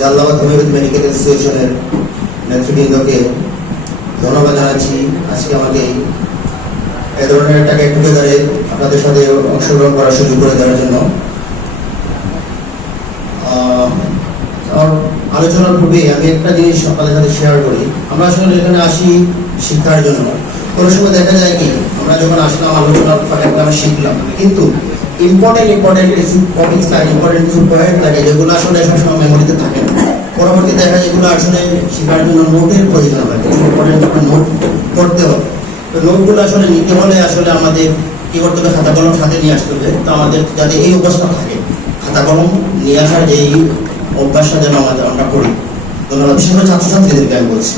Jalalabad homeopathy medical অ্যাসোসিয়েশনের নেতৃবৃন্দকে ধন্যবাদ জানাচ্ছি আজকে আমাকে এই ধরনের একটা গেট টুগেদারে আপনাদের সাথে অংশগ্রহণ করার সুযোগ করে দেওয়ার জন্য। আলোচনার পূর্বে আমি একটা জিনিস আপনাদের সাথে শেয়ার করি। আমরা আসলে এখানে আসি শিক্ষার জন্য। কোনো সময় দেখা যায় কি আমরা যখন আসলাম আলোচনার ফাঁকে আমরা শিখলাম, কিন্তু ইম্পর্টেন্ট কিছু টপিকস থাকে, ইম্পর্টেন্ট কিছু পয়েন্ট থাকে যেগুলো আসলে সবসময় মেমোরিতে থাকে না। পরবর্তী দেখা যায় এগুলো আসলে শেখার জন্য নোটের প্রয়োজন হয়, কিছু ইম্পর্টেন্ট নোট করতে হবে। তো নোটগুলো আসলে নিতে হলে আসলে আমাদের কী করতে হবে, খাতা কলম সাথে নিয়ে আসতে হবে। তো আমাদের যাতে এই অবস্থা থাকে, খাতা কলম নিয়ে আসার যে এই অভ্যাসটা যেন আমরা করি। ধন্যবাদ। বিশেষ করে ছাত্রছাত্রীদেরকে আমি বলছি।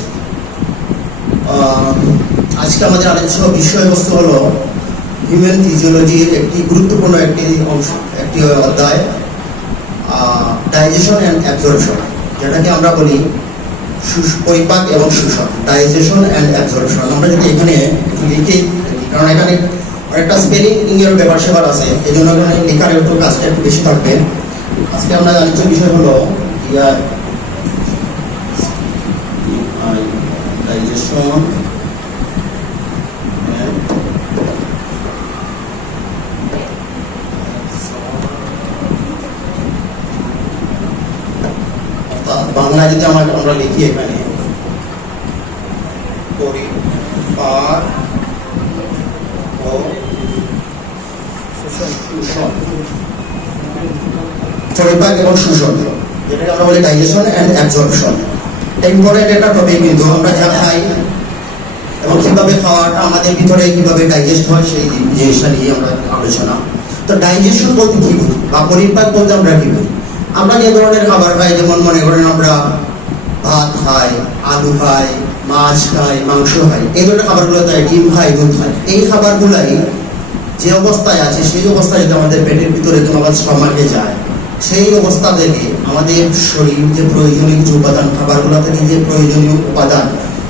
আজকে আমাদের আলোচ্য বিষয়বস্তু হলো হিউম্যান ফিজিওলজির একটি গুরুত্বপূর্ণ একটি অংশ, একটি অধ্যায়, ডাইজেশন অ্যান্ড অ্যাবজর্পশন, যেটাকে আমরা বলি পরিপাক এবং শোষণ। ডাইজেশন অ্যান্ড অ্যাবজর্পশন আমরা যদি এখানে একটু লিখে, কারণ এখানে অনেকটা স্পেলিং এর ব্যাপার সেবার আছে, এই জন্য এখানে লেখার একটু কাজটা একটু বেশি থাকবে। আজকে আমরা আলোচ্য বিষয় হলো ডাইজেশন বাংলা যদি আমরা লিখি এখানে পরিপাক ও শোষণ, পরিপাক এবং শোষণ, যেটাকে আমরা বলি ডাইজেশন অ্যান্ড অ্যাবজর্পশন। ইম্পর্টেন্ট একটা টপিক, কিন্তু আমরা যা খাই এবং কিভাবে খাওয়াটা আমাদের ভিতরে কিভাবে ডাইজেস্ট হয় সেই জিনিসটা নিয়ে আমরা আলোচনা। তো ডাইজেশন বলতে কি বুঝি বা পরিপাক বলতে আমরা কি বুঝি? আমরা যে ধরনের খাবার খাই, যেমন মনে করেন আমরা ভাত খাই, আলু খাই, মাছ খাই, মাংস খাই, এই ধরনের খাবারগুলো তাই ডিম খাই, দুধ খাই, এই খাবারগুলাই যে অবস্থায় আছে সেই অবস্থায় যদি আমাদের পেটের ভিতরে কিংবা স্টমাকে যায়, সেই অবস্থা থেকে আমাদের শরীর যে প্রয়োজনীয় কিছু উপাদান, খাবারগুলো থেকে যে প্রয়োজনীয় উপাদান,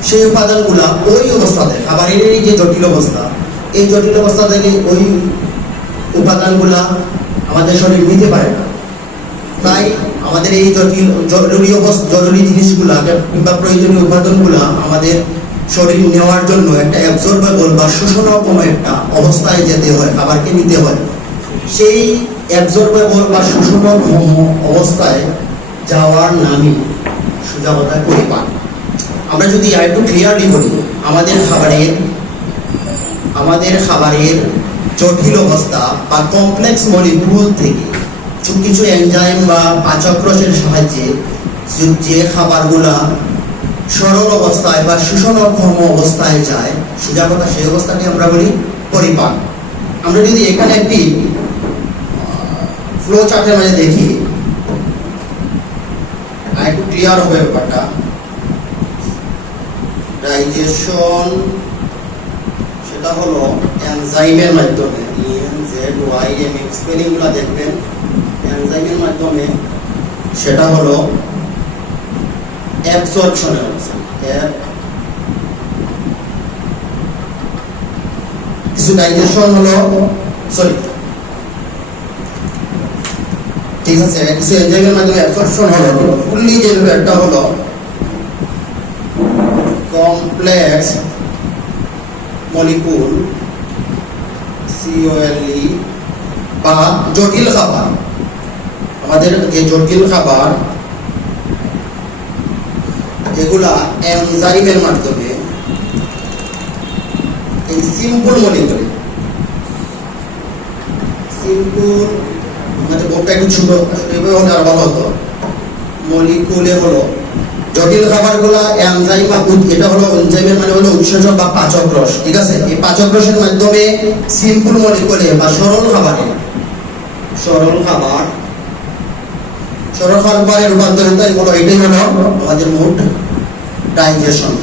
সেই উপাদানগুলা ওই অবস্থাতে, খাবারের যে জটিল অবস্থা, এই জটিল অবস্থা থেকে ওই উপাদানগুলা আমাদের শরীর নিতে পারে না। তাই আমাদের এই জরুরি জিনিসগুলা কিংবা প্রয়োজনীয় উপাদানগুলা আমাদের শরীর নেওয়ার জন্য একটা অ্যাবজর্বেবল বা শোষণক্ষম একটা অবস্থায় যেতে হয়, খাবারকে নিতে হয়। সেই অ্যাবজর্বেবল বা শোষণক্ষম অবস্থায় যাওয়ার নামই সোজা কথায় পরিপাক। আমরা যদি একটু ক্লিয়ারলি বলি, আমাদের খাবারের জটিল অবস্থা বা কমপ্লেক্স মলিকিউল থেকে কিছু এনজাইম বা পাচক রসের সাহায্যে যে খাবারগুলা সরল অবস্থায় বা শোষণক্ষম অবস্থায় যায়, সোজা কথা সেই অবস্থাকে আমরা বলি পরিপাক। আমরা যদি এখানে একটি ফ্লো চার্টের মাঝে দেখি, একটু ক্লিয়ার হবে ব্যাপারটা। ডাইজেশন সেটা হলো এনজাইমের মাধ্যমে, ENZYM স্পেলিংগুলো দেখবেন, এনজাইমের মাধ্যমে সেটা হলো অ্যাবসর্পশনের অবস্থা। কিছু ডাইজেশন হলো ঠিক আছে, কিছু এনজাইমের মাধ্যমে অ্যাবসর্পশন হলো ফুললি, যে একটা হলো কমপ্লেক্স মলিকিউল COLE বা জটিল খাবার। আমাদের যে জটিল খাবার যেগুলা এনজাইমের মাধ্যমে এই সিম্পল মলিকিউল, মানে বোর্ডটা একটু ছোট এভাবে হলে আর ভালো হতো, মলিকিউলে হলো জটিল খাবারগুলা এনজাইম বা এটা হলো এনজাইমের মানে হলো উৎসেচক বা পাচক রস। ঠিক আছে, এই পাচক রসের মাধ্যমে সিম্পল মলিকিউলে বা সরল খাবারের রূপান্তরিত হলো, এটাই হলো আমাদের মোট ডাইজেশন,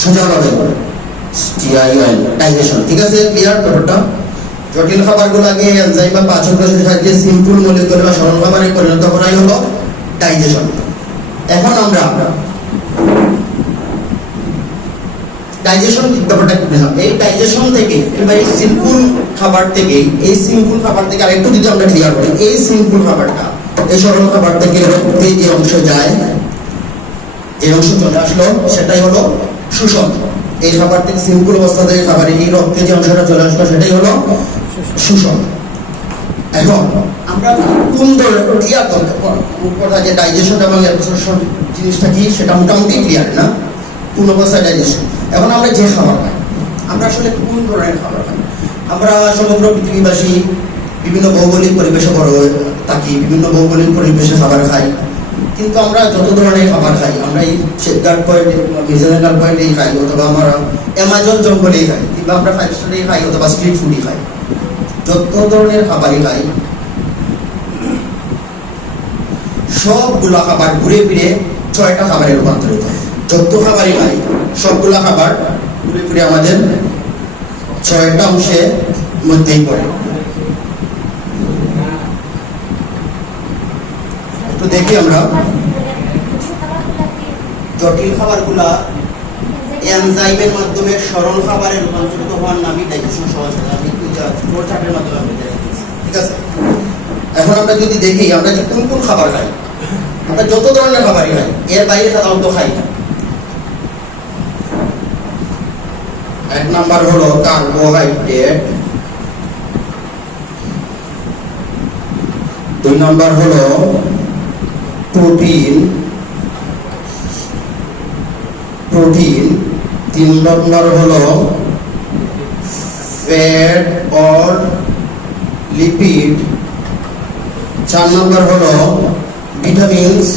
সোজাভাবে ডাইজেশন। ঠিক আছে, ক্লিয়ার ব্যাপারটা? জটিল খাবারগুলোকে এনজাইম বা পাচক রসের সাহায্যে সিম্পল মলিকিউল বা সরল খাবারে পরিণত করাই হলো ডাইজেশন। এখন আমরা ডাইজেশন ব্যাপারটা কি বুঝলাম? এই ডাইজেশন থেকে কিংবা এই সিম্পল খাবার থেকে আরেকটু যদি আমরা ক্লিয়ার করি, এই সিম্পল খাবারটা এই সরল খাবার থেকে রক্তে যে অংশ যায় যে অংশ চলে আসলো সেটাই হলো শোষণ। এই খাবার থেকে সিম্পল অবস্থা থেকে খাবারে এই রক্তে যে অংশটা চলে আসলো সেটাই হলো শোষণ। এখন আমরা কোন ধরনের ক্লিয়ার কথা যে ডাইজেশন এবং অ্যাবজর্পশন জিনিসটা কি সেটা মোটামুটি ক্লিয়ার না, কোন অবস্থায় ডাইজেশন। এখন আমরা যে খাবার খাই, আমরা আসলে কোন ধরনের খাবার খাই? আমরা সমগ্র পৃথিবীবাসী বিভিন্ন ভৌগোলিক পরিবেশে বড় হয়ে থাকি, বিভিন্ন ভৌগোলিক পরিবেশে খাবার খাই, কিন্তু আমরা যত ধরনের খাবার খাই, আমরা এই শেপগার্ড পয়েন্ট, মিজানগার্ড পয়েন্টেই খাই, অথবা আমরা অ্যামাজন জঙ্গলেই খাই, কিংবা আমরা 5 স্টারেই খাই, অথবা স্ট্রিট ফুডই খাই, যত ধরনের খাবারই খাই, সবগুলা খাবার ঘুরে ফিরে 6টা খাবারে রূপান্তরিত হয়। যত খাবারই খাই সবগুলা খাবার ঘুরে ফিরে আমাদের 6টা অংশের মধ্যেই পড়ে। একটু দেখি আমরা জটিল খাবারগুলা এনজাইমের মাধ্যমে সরল খাবারে রূপান্তরিত হওয়ার নামই ডাইজেশন সহজ। আমি ফ্লোর চার্টের মাধ্যমে আমি দেখাচ্ছি, ঠিক আছে? এখন আমরা যদি দেখি আমরা যে কোন কোন খাবার খাই, আমরা যত ধরনের খাবারই খাই, এর বাইরে সাধারণত খাই না। 1 নাম্বার হলো কার্বোহাইড্রেট, 2 নাম্বার হলো প্রোটিন, 3 নম্বর হলো ফ্যাট অর লিপিড, 4 নম্বর হলো ভিটামিনস,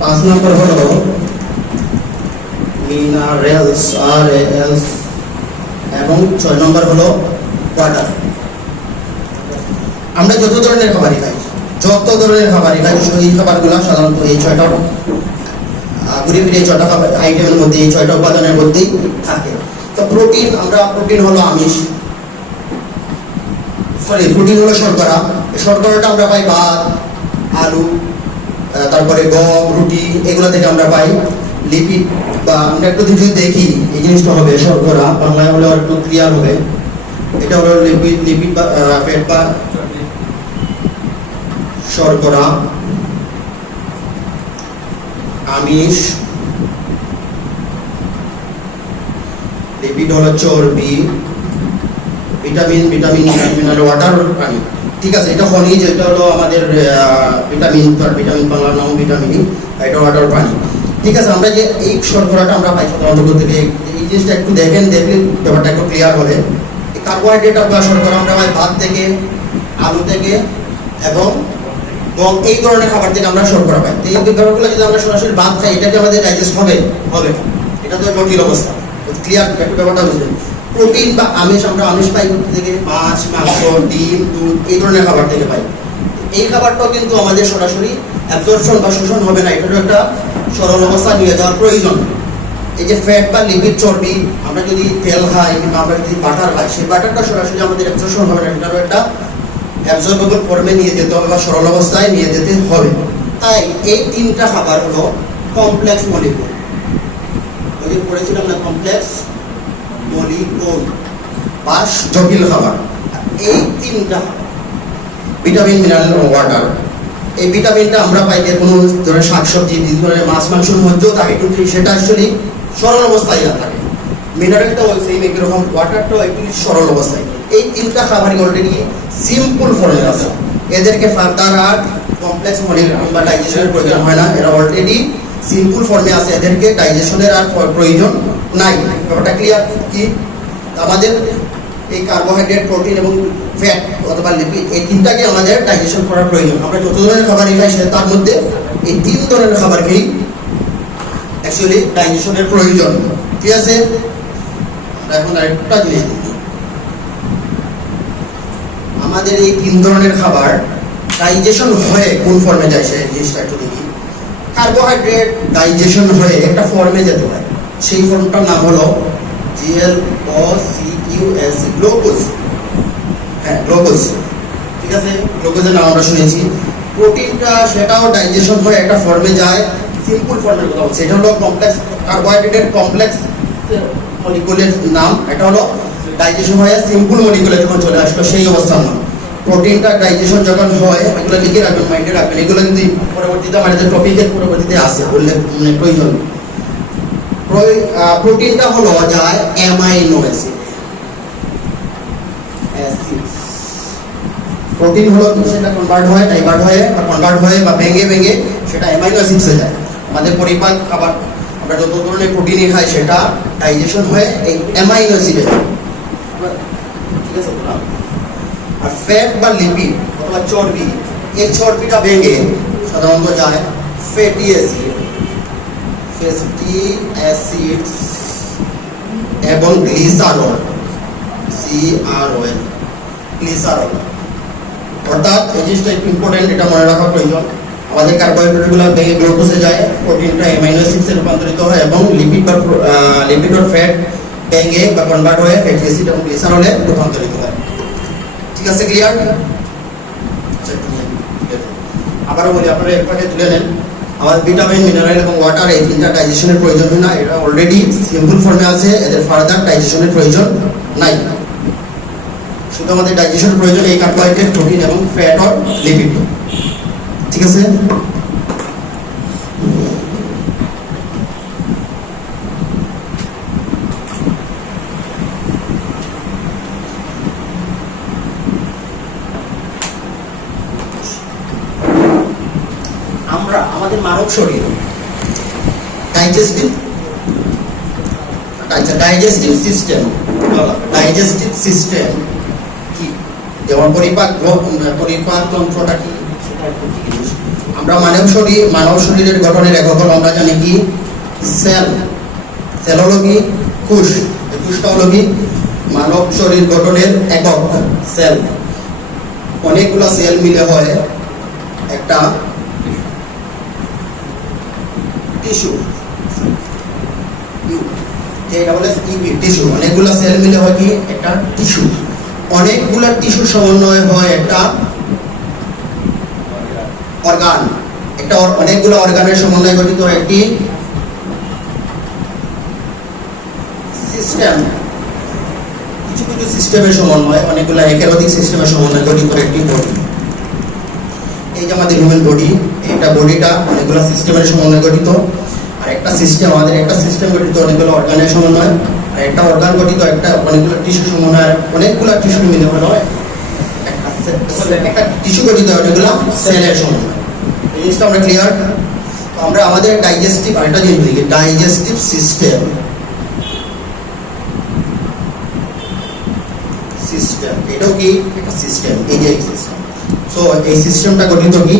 5 নম্বর হলো মিনারেলস RALs, এবং 6 নম্বর হলো ওয়াটার। আমরা যত ধরনের খাবারই খাই, এই খাবারগুলো সাধারণত এই 6টা ঘুরে ফিরে 6টা খাবার আইটেমের মধ্যে, এই 6টা উপাদানের মধ্যেই থাকে। তো প্রোটিন হলো আমিষ, প্রোটিন হলো শর্করা। শর্করাটা আমরা পাই ভাত, আলু, তারপরে গম, রুটি, এগুলো থেকে আমরা পাই। লিপিড বা আমরা একটু যদি দেখি এই জিনিসটা হবে শর্করা, বাংলায় হলে একটু ক্লিয়ার হবে। এটা হলো লিপিড বা ফ্যাট বা শর্করা। আমিষ, লিপিড হলো চর্বি, ভিটামিন হলো ওয়াটার, পানি, ঠিক আছে? এটা খনিজ, এটা হলো আমাদের ভিটামিন বাংলার নাম ভিটামিন, এটা ওয়াটার, পানি, ঠিক আছে? আমরা যে এই শর্করাটা আমরা পাই সাধারণত থেকে, এই জিনিসটা একটু দেখলে ব্যাপারটা একটু ক্লিয়ার হবে। এই কার্বোহাইড্রেট বা শর্করা আমরা পাই ভাত থেকে, আলু থেকে এবং গম, এই ধরনের খাবার থেকে আমরা শর্করা পাই। এই ব্যাপারগুলো যদি আমরা সরাসরি ভাত খাই, এটা কি আমাদের ডাইজেস্ট হবে? এটা তো জটিল অবস্থা। ক্লিয়ার একটু ব্যাপারটা বুঝলেন? প্রোটিন বা আমরা আমিষ পাই থেকে, মাছ, মাংস, ডিম, দুধ, এই ধরনের খাবার থেকে পাই। এই খাবারটাও কিন্তু আমাদের সরাসরি অ্যাবজর্পশন বা শোষণ হবে না, এটারও একটা সরল অবস্থা নিয়ে যাওয়ার প্রয়োজন। এই যে ফ্যাট বা লিপিড, চর্বি, আমরা যদি তেল খাই কিংবা আমরা যদি বাটার খাই, সেই বাটারটা সরাসরি আমাদের অ্যাবজর্পশন হবে না, এটারও একটা অ্যাবজর্বেবল ফর্মে নিয়ে যেতে হবে বা সরল অবস্থায় নিয়ে যেতে হবে। তাই এই 3টা খাবার হলো কমপ্লেক্স মলিকুল। ওই যে পড়েছিলাম না, কমপ্লেক্স মলিকুল বা জটিল খাবার। এই 3টা ভিটামিন, মিনারেল এবং ওয়াটার, এই ভিটামিনটা আমরা পাই যে কোনো ধরনের শাকসবজি, বিভিন্ন ধরনের মাছ মাংসের মধ্যেও থাকে, কিন্তু সেটা অ্যাকচুয়ালি সরল অবস্থায় না থাকে। মিনারেলটাও সেম একই রকম, ওয়াটারটাও একটু সরল অবস্থায়। এই 3টা খাবারই অলরেডি সিম্পল ফর্মে আছে, এদেরকে ফার্দার আর কমপ্লেক্স মলিকুল বা ডাইজেশনের প্রয়োজন হয় না, এরা অলরেডি সিম্পল ফর্মে আছে, এদেরকে ডাইজেশনের আর প্রয়োজন নাই। ব্যাপারটা ক্লিয়ার? কি আমাদের এই কার্বোহাইড্রেট, প্রোটিন এবং ফ্যাট অথবা লিপিড, এই 3টাকে আমাদের ডাইজেশন করার প্রয়োজন। আমরা যত ধরনের খাবারই খাই তার মধ্যে এই 3 ধরনের খাবারকেই অ্যাকচুয়ালি ডাইজেশনের প্রয়োজন, ঠিক আছে? এখন আরেকটা জিনিস দেখি, আমাদের এই 3 ধরনের খাবার ডাইজেশন হয়ে কোন ফর্মে যায় সেই জিনিসটা একটু দেখি। কার্বোহাইড্রেট ডাইজেশন হয়ে একটা ফর্মে যেতে হয়, সেই ফর্মটার নাম হলো GLUCOS, গ্লুকোজ। হ্যাঁ, গ্লুকোজ, ঠিক আছে? গ্লুকোজের নাম আমরা শুনেছি। প্রোটিনটা সেটাও ডাইজেশন হয়ে একটা ফর্মে যায়, সিম্পল ফর্মের কথা বলছি। এটা হলো কমপ্লেক্স কার্বোহাইড্রেটের কমপ্লেক্স মলিকুলের নাম, এটা হলো ডাইজেশন হয়ে সিম্পল মলিকুলে যখন চলে আসলো সেই অবস্থার নাম। প্রোটিনটা ডাইজেশন যখন হয় এগুলো লিখে রাখবেন, মাইন্ডে রাখবেন, এগুলো কিন্তু পরবর্তীতে আমাদের টপিকের পরবর্তীতে আসে বললে মানে প্রয়োজন। প্রোটিনটা হলো যায় অ্যামাইনো অ্যাসিড। প্রোটিন হলো সেটা কনভার্ট হয়, ডাইভার্ট হয় বা কনভার্ট হয় বা ভেঙে ভেঙে সেটা অ্যামাইনো অ্যাসিডসে যায়। আমাদের পরিপাক খাবার আমরা যত ধরনের প্রোটিনই খাই সেটা ডাইজেশন হয়ে এই অ্যামাইনো অ্যাসিডে যায়, ঠিক আছে। আর ফ্যাট বা লিপিড অথবা চর্বি, এই চর্বিটা ভেঙে সাধারণত যায় ফ্যাটি অ্যাসিড, অ্যাসিডস এবং গ্লিসারল, গ্লিসারল। অর্থাৎ এই জিনিসটা একটু ইম্পর্টেন্ট, এটা মনে রাখা প্রয়োজন। আমাদের কার্বোহাইড্রেটগুলো ভেঙে গ্লুকোজে যায়, প্রোটিনটা অ্যামাইনো অ্যাসিডসে রূপান্তরিত হয় এবং লিপিড বা ফ্যাট ভেঙে বা কনভার্ট হয়ে ফ্যাটি অ্যাসিড এবং গ্লিসারলে রূপান্তরিত হয়। ঠিক আছে, ক্লিয়ার? আবারও বলি, আপনারা এর পাশে তুলে নেন। আমাদের ভিটামিন, মিনারেল এবং ওয়াটার এই তিনটা ডাইজেশনের প্রয়োজন হয় না, এটা অলরেডি সিম্পল ফর্মে আছে, এদের ফার্দার ডাইজেশনের প্রয়োজন নাই। শুধু আমাদের ডাইজেশনের প্রয়োজন এই কার্বোহাইড্রেট, প্রোটিন এবং ফ্যাট আর লিপিড। ঠিক আছে? আমরা আমাদের মানব শরীর ডাইজেস্টিভ সিস্টেম কি, যেমন পরিপাক তন্ত্রটা কি, আমরা মানব শরীরের গঠনের একক হলো, আমরা জানি কি সেল হলো কি কোষটা হলো কি মানব শরীর গঠনের একক সেল। অনেকগুলো সেল মিলে হয় একটা টিস্যু, যেটা বলে টিস্যু। অনেকগুলো সেল মিলে হয় কি একটা টিস্যু, অনেকগুলো টিস্যু সমন্বয় হয় একটা অর্গান, একটা অনেকগুলো অর্গানের সমন্বয় গঠিত একটি সিস্টেম। কিছু কিছু সিস্টেমের সমন্বয়, অনেকগুলো একাধিক সিস্টেমের সমন্বয় গঠিত একটি বডি। এই যে আমাদের হিউম্যান বডি, এটা বডিটা অনেকগুলো সিস্টেমের সমন্বয় গঠিত। আর একটা সিস্টেম, আমাদের একটা সিস্টেম গঠিত অনেকগুলো অর্গানের সমন্বয়, আর একটা অর্গান গঠিত একটা অনেকগুলো টিস্যু সমন্বয়, অনেকগুলো টিস্যু মিলে হয় একটা টিস্যু গঠিত অনেকগুলো সেলের সমন্বয়। এই জিনিসটা আমরা ক্লিয়ার? তো আমরা আমাদের ডাইজেস্টিভ, আরেকটা জিনিস লিখি, ডাইজেস্টিভ সিস্টেম এটাও কি একটা সিস্টেম। এই যে সিস্টেম, সো এই সিস্টেমটা গঠিত কি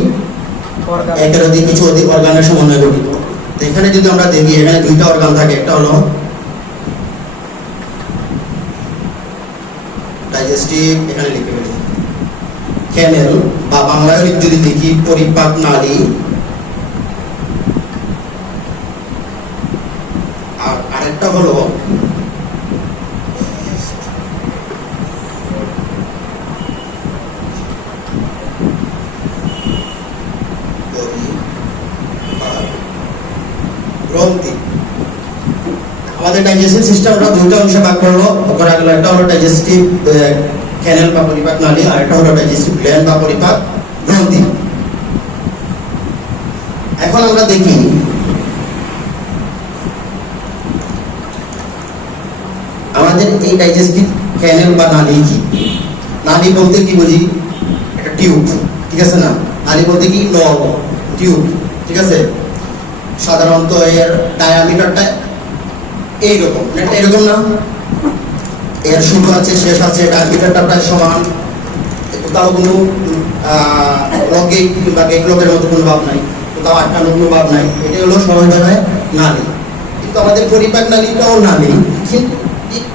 একাধিক কিছু অধিক অর্গানের সমন্বয়ে গঠিত। তো এখানে যদি আমরা দেখি, এখানে দুইটা অর্গান থাকে, একটা হলো ডাইজেস্টিভ, এখানে লিখে ফেলি ক্যানেল, বা বাংলায় যদি দেখি পরিপাক নালী, আর আরেকটা হলো গ্রন্থি। আমাদের ডাইজেস্টিভ সিস্টেমটা দুইটা অংশে ভাগ করলো, করা গেল। একটা হলো ডাইজেস্টিভ ক্যানেল বা পরিপাক নালী, আর একটা হলো ডাইজেস্টিভ গ্ল্যান্ড বা পরিপাক গ্রন্থি। এখন আমরা দেখি আমাদের এই ডাইজেস্টিভ ক্যানেল বা নালী কি। নালী বলতে কি বুঝি? একটা টিউব, ঠিক আছে না? নালী বলতে কি নল, টিউব, ঠিক আছে। সাধারণত এর ডায়ামিটারটা এইরকম, এরকম না, এর শুরু আছে শেষ আছে, ডায়ামিটারটা প্রায় সমান। কোথাও কোনো গেটলকের মতো কোনো ভাব নাই, কোথাও আটকানোর কোনো ভাব নাই। এটা হলো সহজ ভাষায় নালী। কিন্তু আমাদের পরিপাক নালীটাও নালী, কিন্তু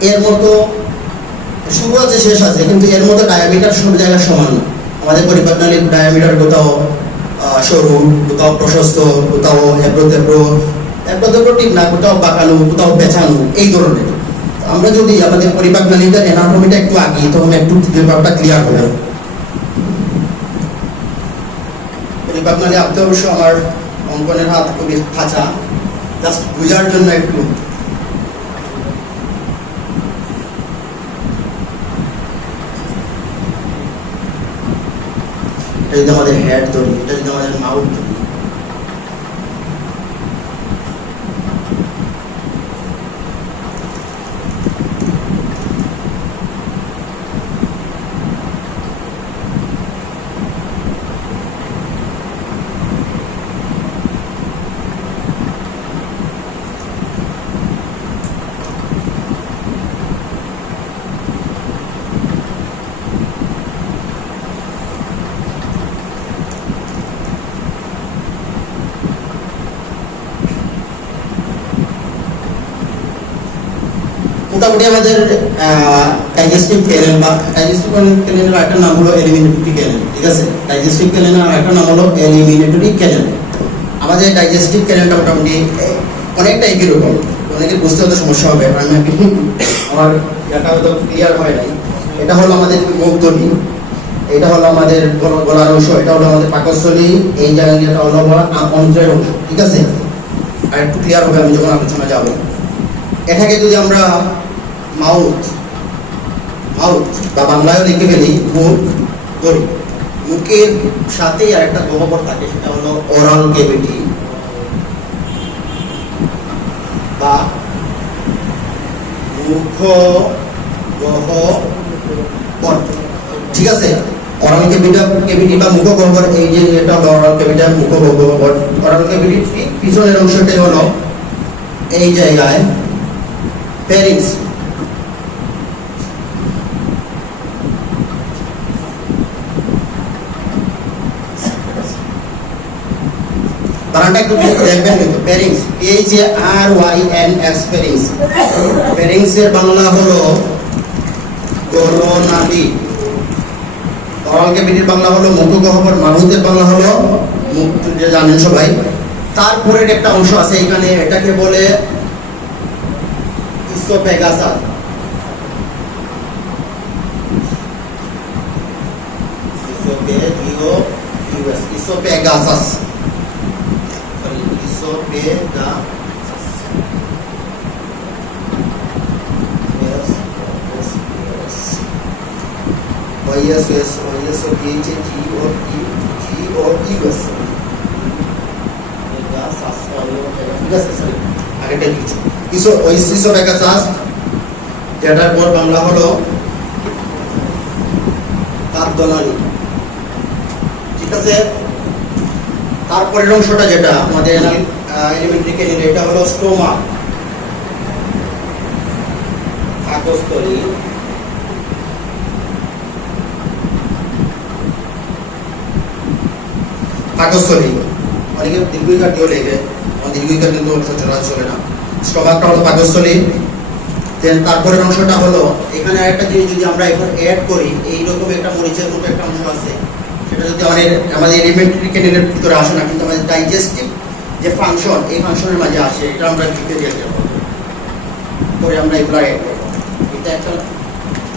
এর মতো শুরু আছে শেষ আছে, কিন্তু এর মতো ডায়ামিটার সব জায়গায় সমান না। আমাদের পরিপাক নালীর ডায়ামিটার কোথাও সরু, কোথাও প্রশস্ত, কোথাও এবড়ো তেবড়ো ঠিক না, কোথাও বাঁকানো, কোথাও পেঁচানো, এই ধরনের। আমরা যদি আমাদের পরিপাক নালীটার অ্যানাটমিটা একটু আঁকি, তখন একটু ব্যাপারটা ক্লিয়ার হবে। পরিপাক নালী আঁকতে অবশ্য আমার অঙ্কনের হাত খুবই খাঁচা, জাস্ট বোঝার জন্য একটু। এটা যদি আমাদের হেড ধরি, এটা যদি আমাদের মাউথ ধরি, মোটামুটি আমাদের ডাইজেস্টিভ ক্যানেল বা ডাইজেস্টিভ ক্যানেলের একটা নাম হলো এলিমিনেটরি ক্যানেল। ঠিক আছে, ডাইজেস্টিভ ক্যানেলের একটা নাম হলো এলিমিনেটরি ক্যানেল। আমাদের ডাইজেস্টিভ ক্যানেলটা মোটামুটি অনেকটা একই রকম, অনেকে বুঝতে হতে সমস্যা হবে, আমি আমার এটা হয়তো ক্লিয়ার হয় নাই। এটা হলো আমাদের মুখথলি, এটা হলো আমাদের গলার অংশ, এটা হলো আমাদের পাকস্থলী, এই জায়গাটা হলো আমার অন্ত্রের অংশ। ঠিক আছে, আর একটু ক্লিয়ার হবে আমি যখন আলোচনা যাব। এটাকে যদি আমরা মাউথ বা বাংলায় লিখে ফেলি মুখ ধরি, মুখের সাথেই আর একটা গহ্বর থাকে, সেটা হলো ওরাল ক্যাভিটি বা মুখ গহ্বর। ঠিক আছে, ওরাল ক্যাভিটি বা মুখ গহ্বর, এই যে এটা হলো ওরাল ক্যাভিটি আর মুখ গহ্বর। ওরাল ক্যাভিটির পিছনের অংশটাই হলো এই জায়গায় ফ্যারিংস। বানানটা একটু দেখবেন কিন্তু, ফ্যারিংস, FARYNX, ফ্যারিংস। ফ্যারিংস এর বাংলা হলো গলনালী, ওরাল ক্যাভিটির বাংলা হলো মুখগহ্বর, মাউথের বাংলা হলো মুখ, জানেন সবাই। তারপরের একটা অংশ আছে এখানে, এটাকে বলে ইসোফেগাস। Oesophagus, sorry, oesophagus. যেটার পর বাংলা হলো খাদ্যনালী। ঠিক আছে, তারপরের অংশটা যেটা আমাদের এলিমেন্টারি ক্যানেল, এটা হলো স্টোমা, পাকস্থলী। পাকস্থলী অনেকে দীর্ঘিকার দিয়েও লেগে, দীর্ঘিকার কিন্তু সচরাচর চলে না। স্টোমাকটা হলো পাকস্থলী। দেন তারপরের অংশটা হলো, এখানে আরেকটা জিনিস যদি আমরা এখন অ্যাড করি, এইরকম একটা মরিচের মতো একটা অংশ আছে, সেটা যদি আমাদের এলিমেন্টারি ক্যানেলের ভিতরে আসে না, কিন্তু আমাদের ডাইজেস্টিভ যে ফাংশন, এই ফাংশনের মাঝে আসে, এটা আমরা লিখে দিয়ে দেবো, পরে আমরা এগুলো অ্যাড করবো। এটা একটা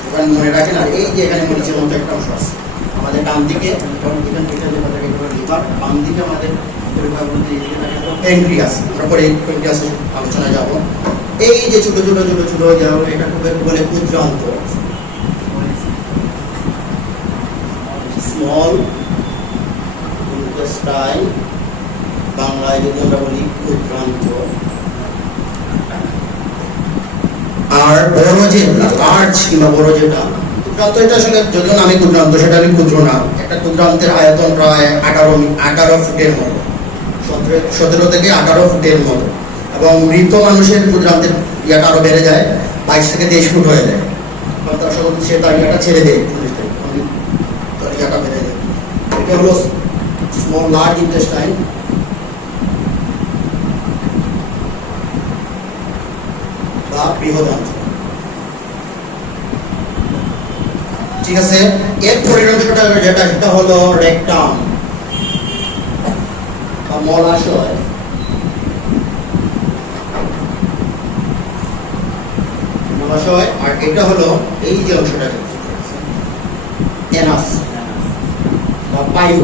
ওখানে মনে রাখেন। আর এই যে এখানে মরিচের মতো একটা অংশ আছে আমাদের ডান দিকে, লিভার, বাম দিকে আমাদের প্যানক্রিয়াস। আমরা পরে প্যানক্রিয়াসের আলোচনায় যাব। এই যে ছোট ছোট ছোট ছোট এটা বলে ক্ষুদ্রান্ত, স্মল ইন্টেস্টাইন, বাংলায় যদি আমরা বলি ক্ষুদ্রান্ত। আর বড় যে লার্জ কিংবা বড় যেটা ক্ষুদ্রান্ত, এটা আসলে যদিও নামে ক্ষুদ্রান্ত, সেটা আমি ক্ষুদ্র না। একটা ক্ষুদ্রান্তের আয়তন প্রায় 18 ফুটের মতো, 17 থেকে 18 ফুটের মতো। এবং মৃত মানুষের ক্ষুদ্রান্তের ইয়াটা আরো বেড়ে যায়, 22 থেকে 23 ফুট হয়ে যায়। সে তার ইয়াটা ছেড়ে দেয়, তার ইয়াটা বেড়ে যায়। এটা হলো স্মল লার্জ ইন্টেস্টাইন বা বৃহদান্ত্র। ঠিক আছে, এর পরের অংশটা যেটা, সেটা হলো রেকটাম বা মলাশয়। আর এটা হলো এই যে অংশটা, অ্যানাস বা বায়ু,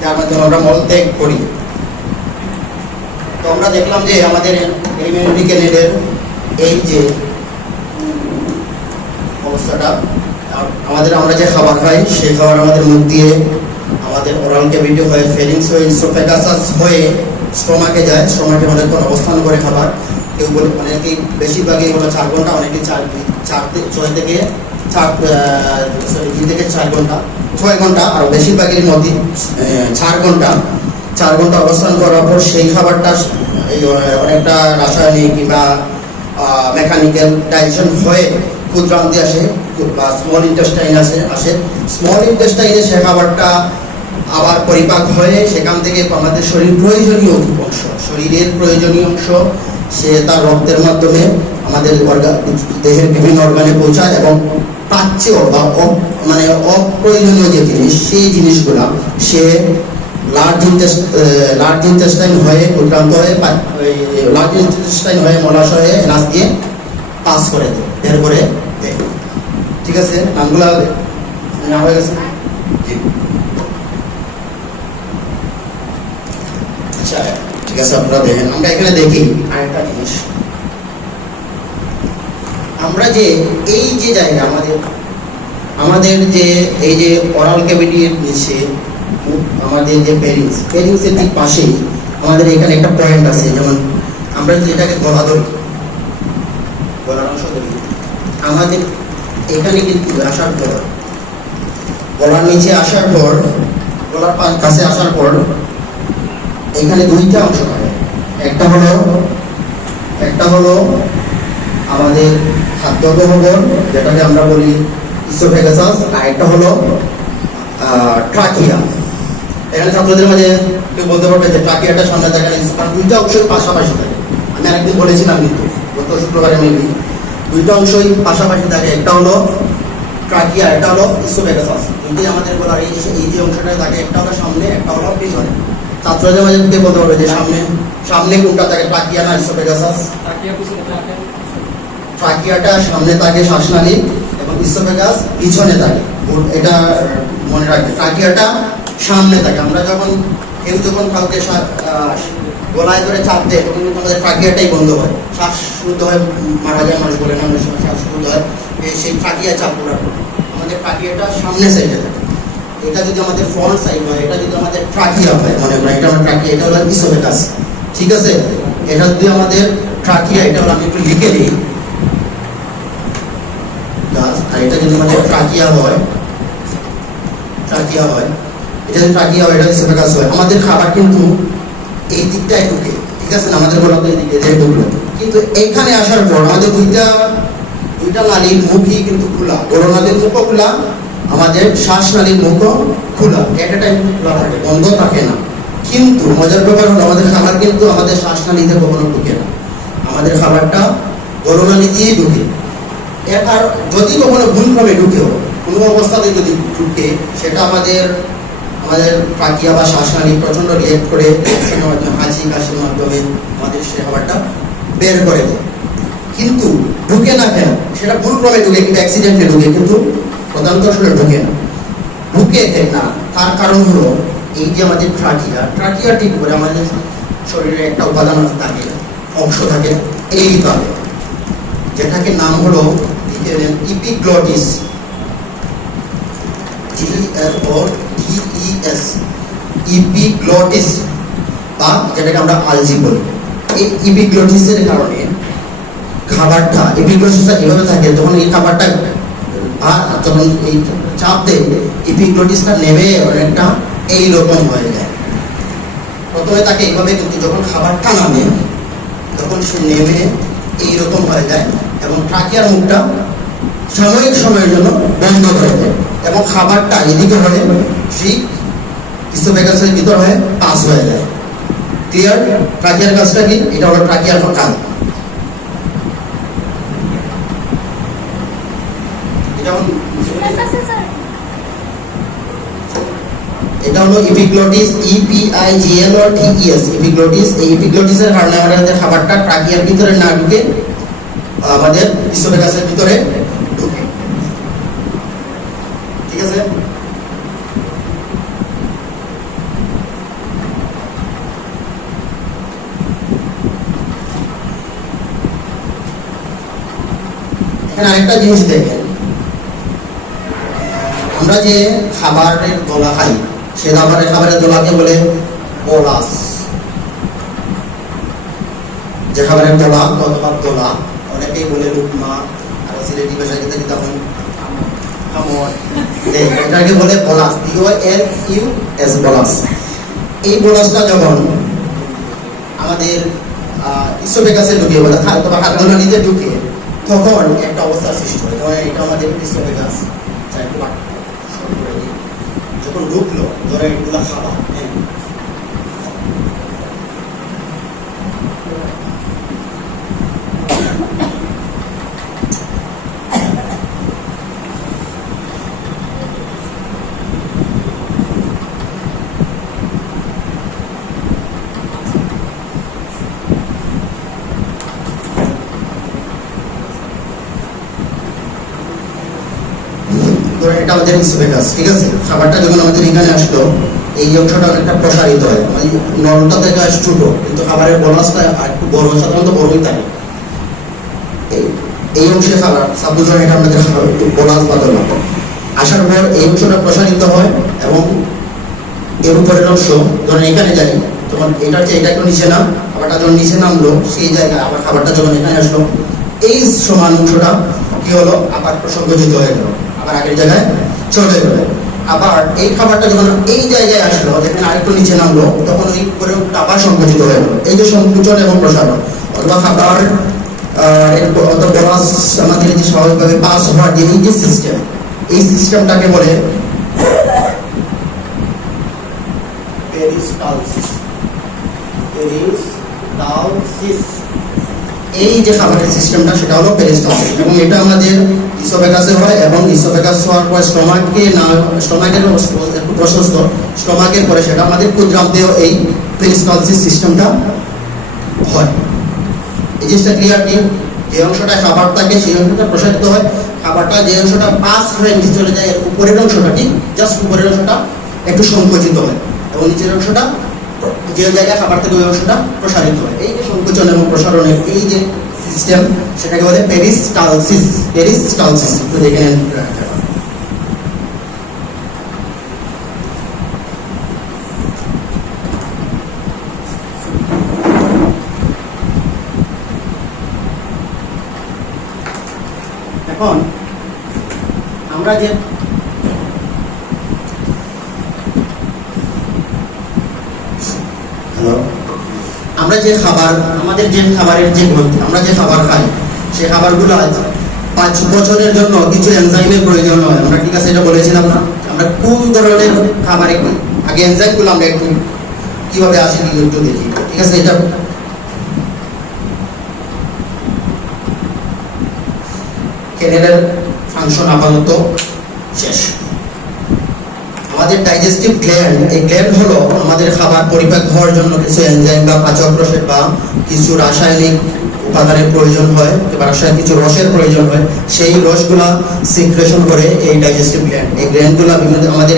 যার মাধ্যমে আমরা মলত্যাগ করি। তো আমরা দেখলাম যে আমাদের এলিমেন্টারি ক্যানেলের এই যে অবস্থাটা, আমরা যে খাবার খাই, সেই খাবার আমাদের মুখ দিয়ে আমাদের ওরাল ক্যাভিটি হয়ে ফেরিংস হয়ে ইসোফেগাসাস হয়ে স্টোমাকে যায়, স্টোমাকে অনেকক্ষণ অবস্থান করে খাবার। কেউ বলে অনেকেই বেশিরভাগই হলো 4 ঘন্টা, অনেকেই 6 থেকে 4 ঘন্টা, 6 ঘন্টা, আর বেশিরভাগের মধ্যে 4 ঘন্টা অবস্থান করার পর সেই খাবারটা অনেকটা রাসায়নিক কিংবা মেকানিক্যাল ডাইজেশন হয়ে ক্ষুদ্রান্তে আসে বা স্মল ইন্টেস্টাইন আসে। স্মল ইন্টেস্টাইনে সে খাবারটা আবার পরিপাক হয়ে সেখান থেকে আমাদের প্রয়োজনীয় অংশ, শরীরের প্রয়োজনীয় অংশ সে তার রক্তের মাধ্যমে আমাদের দেহের বিভিন্ন অর্গানে পৌঁছায় এবং প্রাচ্য বা মানে অপ্রয়োজনীয় যে জিনিস সেই জিনিসগুলা সে লার্জ ইন্টেস্টাইন হয়ে উৎক্রান্ত হয়ে লার্জ ইন্টেস্টাইন হয়ে মলাশয় হয়ে এনাস দিয়ে পাস করে দেয়, বের করে দেয়। ঠিক আছে, নামগুলা নেওয়া হয়ে গেছে? আচ্ছা ঠিক আছে, আপনারা দেখেন। আমরা এখানে দেখি আরেকটা জিনিস, আমরা যে এই যে জায়গা আমাদের যে এই যে ওরাল ক্যাভিটির নিচে আমাদের যে ফেরিংসের ঠিক পাশেই আমাদের এখানে একটা পয়েন্ট আছে। যেমন আমরা যেটাকে গলা ধরি, গলার অংশ ধরি, আমাদের এখানে কিন্তু আসার পর গলার নিচে আসার পর গলার কাছে আসার পর এখানে 2টা অংশ থাকে। একটা হলো আমাদের খাদ্য গহ্বর, যেটাকে আমরা বলি ইসোফেগাসাস, আর একটা হলো ট্রাকিয়া। এখানে ছাত্রদের মাঝে কেউ বলতে পারবে যে ট্রাকিয়াটা সামনে থাকে, কারণ 2টা অংশই পাশাপাশি থাকে। আমি আরেকদিন বলেছিলাম কিন্তু গত শুক্রবারে মেবি 2টা অংশই পাশাপাশি থাকে। একটা হলো ট্রাকিয়া, একটা হলো ইসোফেগাসাস। দুটোই আমাদের বলার এই যে অংশটা থাকে, একটা হলো সামনে, একটা হলো পিছনে। ছাত্রদের মাঝে কে বলতে পারবে যে সামনে কোনটা থাকে, ট্রাকিয়া না ইসোফেগাসাস? ট্রাকিয়াটা সামনে থাকে শ্বাসনালী এবং ইসোফেগাস পিছনে থাকে। এটা মনে রাখবে, ট্রাকিয়াটা সামনে থাকে। আমরা যখন কাউকে গলায় ধরে চাপ দেয় তখন কিন্তু আমাদের ট্রাকিয়াটাই বন্ধ হয়, শ্বাস শুদ্ধ হয়, মারা যায় মানুষ বলে না, অনেক সময় শ্বাস শুদ্ধ হয় সেই ট্রাকিয়া চাপ পড়ার পর। আমাদের ট্রাকিয়াটা সামনে সাইডে থাকে। এটা যদি আমাদের ফ্রন্ট সাইড হয়, এটা যদি আমাদের ট্রাকিয়া হয়, মনে করেন এটা আমার ট্রাকিয়া, এটা হলো ইসোফেগাস। ঠিক আছে, এটা যদি আমাদের ট্রাকিয়া, এটা হলো আমি একটু লিখে দিই, আর এটা যদি আমাদের ট্রাকিয়া হয়, এটা যদি ট্রাকিয়া হয়, এটা ইসোফেগাস হয়। আমাদের খাবার কিন্তু এই দিকটাই ঢুকে, ঠিক আছে না, আমাদের গলাতে এই দিকে যে ঢুকলো, কিন্তু এখানে আসার পর আমাদের দুইটা নালীর মুখই কিন্তু খোলা, গলনালীর মুখও খোলা, আমাদের শ্বাসনালীর মুখও খোলা, একটা টাইম খোলা থাকে, বন্ধ থাকে না। কিন্তু মজার ব্যাপার হলো আমাদের খাবার কিন্তু আমাদের শ্বাসনালীতে কখনো ঢুকে না, আমাদের খাবারটা গলনালী দিয়েই ঢুকে। আর যদি কখনো ভুলভাবে ঢুকেও, কোনো অবস্থাতে যদি ঢুকে, সেটা আমাদের ট্রাকিয়া বা শ্বাসনালী প্রচন্ড রিয়েক্ট করে হাঁচি কাশির মাধ্যমে আমাদের সে খাবারটা বের করে দেয়। কিন্তু ঢুকে না কেন, সেটা ভুলক্রমে ঢুকে, কিন্তু অ্যাক্সিডেন্টে ঢুকে, কিন্তু প্রধানত আসলে ঢুকে না। তার কারণ হলো এই যে আমাদের ট্রাকিয়া ঠিক করে আমাদের শরীরে একটা উপাদান থাকে, অংশ থাকে এই তলে, যেটাকে নাম হলো ইপিগ্লটিস, GLOTES, ইপিগ্লটিস, বা যেটাকে আমরা আলজি বলি। এই ইপিগ্লটিসের কারণে খাবারটা, ইপিগ্লটিসটা এভাবে থাকে, যখন এই খাবারটা যখন এই চাপ দেয়, ইপিগ্লটিসটা নেমে অনেকটা এইরকম হয়ে যায়। প্রথমে তাকে এইভাবে, কিন্তু যখন খাবারটা নামে তখন সে নেমে এইরকম হয়ে যায় এবং ট্রাকিয়ার মুখটা সাময়িক সময়ের জন্য বন্ধ করে দেয় এবং খাবারটা এদিকে হয়ে ঠিক ইসোফেগাসের ভিতর হয়ে পাস হয়ে যায়। ক্লিয়ার? ট্রাকিয়ার কাজটা কি? এটা হলো ট্রাকিয়ার কাজ। এটা হলো ইপিগ্লটিস, EPIGLOTES, ইপিগ্লটিস। এই ইপিগ্লটিসের কারণে আমাদের খাবারটা ট্রাকিয়ার ভিতরে না ঢুকে আমাদের ইসোফেগাসের ভিতরে ঢুকে। ঠিক আছে, এখানে আরেকটা জিনিস দেখেন, আমরা যে খাবারের গলা খাই সে খাবারের দোলাকে বলে বোলাস। যে খাবারের দোলা অথবা দোলা, অনেকেই বলে লুকমা, আর সিলেটি ভাষায় যেটা তখন এটাকে বলে বোলাস, BOLUS বোলাস। এই বোলাসটা যখন আমাদের ইসোফেগাসে ঢুকে অথবা হাড়নালীতে ঢুকে, তখন একটা অবস্থার সৃষ্টি হয়। ধরেন এটা আমাদের ইসোফেগাস, যখন ঢুকলো ধরেন এগুলা খাবার, এটা আমাদের ইসোফেগাস, ঠিক আছে। খাবারটা যখন আমাদের এখানে আসলো, এই অংশটা অনেকটা প্রসারিত হয়, মানে নলটা থেকে ছোট, কিন্তু খাবারের বোলাসটা একটু বড়, সাধারণত বড়ই থাকে। এই অংশে খাবার সাপোজ এটা আমাদের বোলাস বা দোলা আসার পর এই অংশটা প্রসারিত হয়, এবং এর উপরের অংশ ধরেন এখানে যাই, তখন এটা হচ্ছে এটা একটু নিচে নাম, খাবারটা যখন নিচে নামলো সেই জায়গায় আবার খাবারটা যখন এখানে আসলো, এই সমান অংশটা কি হলো, আবার প্রসঙ্গজিত হয়ে গেল, আবার আগের জায়গায় চলে গেল। আবার এই খাবারটা যখন এই জায়গায় আসলো, যেখানে আরেকটু নিচে নামলো, তখন ওই উপরে আবার সংকুচিত হয়ে গেল। এই যে সংকুচন এবং প্রসারণ, অথবা খাবার বোলাস আমাদের যে স্বাভাবিকভাবে পাস হওয়ার যে এই যে সিস্টেম, এই সিস্টেমটাকে বলে পেরিস্টালসিস। এই যে খাবারের সিস্টেমটা, সেটা হলো পেরিস্টালসিস, এবং এটা আমাদের ইসোফেগাসে হয়, এবং ইসোফেগাস হওয়ার পর স্টমাকের একটু প্রশস্ত, স্টমাকের পরে সেটা আমাদের ক্ষুদ্রান্তেও এই পেরিস্টালসিস সিস্টেমটা হয়। এই জিনিসটা ক্লিয়ার কি? যে অংশটা খাবার থাকে সেই অংশটা প্রসারিত হয়, খাবারটা যে অংশটা পাস হয়ে নিচে চলে যায়, উপরের অংশটা ঠিক জাস্ট উপরের অংশটা একটু সংকুচিত হয়, এবং নিচের অংশটা যে জায়গায় খাবার থেকে ওই অংশটা প্রসারিত হয়। এই যে সংকোচন এবং প্রসারণের এই যে সিস্টেম, সেটাকে বলে পেরিস্টালসিস। পেরিস্টালসিস তো দেখে নেন। এখন আমরা যে আমরা যে খাবার, আমাদের যে খাবারের যে গ্রন্থি, আমরা যে খাবার খাই, সেই খাবারগুলো 5 বছরের জন্য কিছু এনজাইমের প্রয়োজন হয়। আমরা ঠিক আছে এটা বলেছিলাম না, আমরা কোন ধরনের খাবারে খাই, আগে এনজাইমগুলো আমরা একটু কিভাবে আসে একটু দেখি, ঠিক আছে। এটা ক্যানেলের ফাংশন আপাতত শেষ। আমাদের ডাইজেস্টিভ গ্ল্যান্ড, এই গ্ল্যান্ড হলো আমাদের খাবার পরিপাক হওয়ার জন্য কিছু এনজাইম বা পাচক রসের বা কিছু রাসায়নিক উপাদানের প্রয়োজন হয়, বা রাসায়নিক কিছু রসের প্রয়োজন হয়, সেই রসগুলা সিক্রেশন করে এই ডাইজেস্টিভ গ্ল্যান্ড। এই গ্ল্যান্ডগুলা বিভিন্ন আমাদের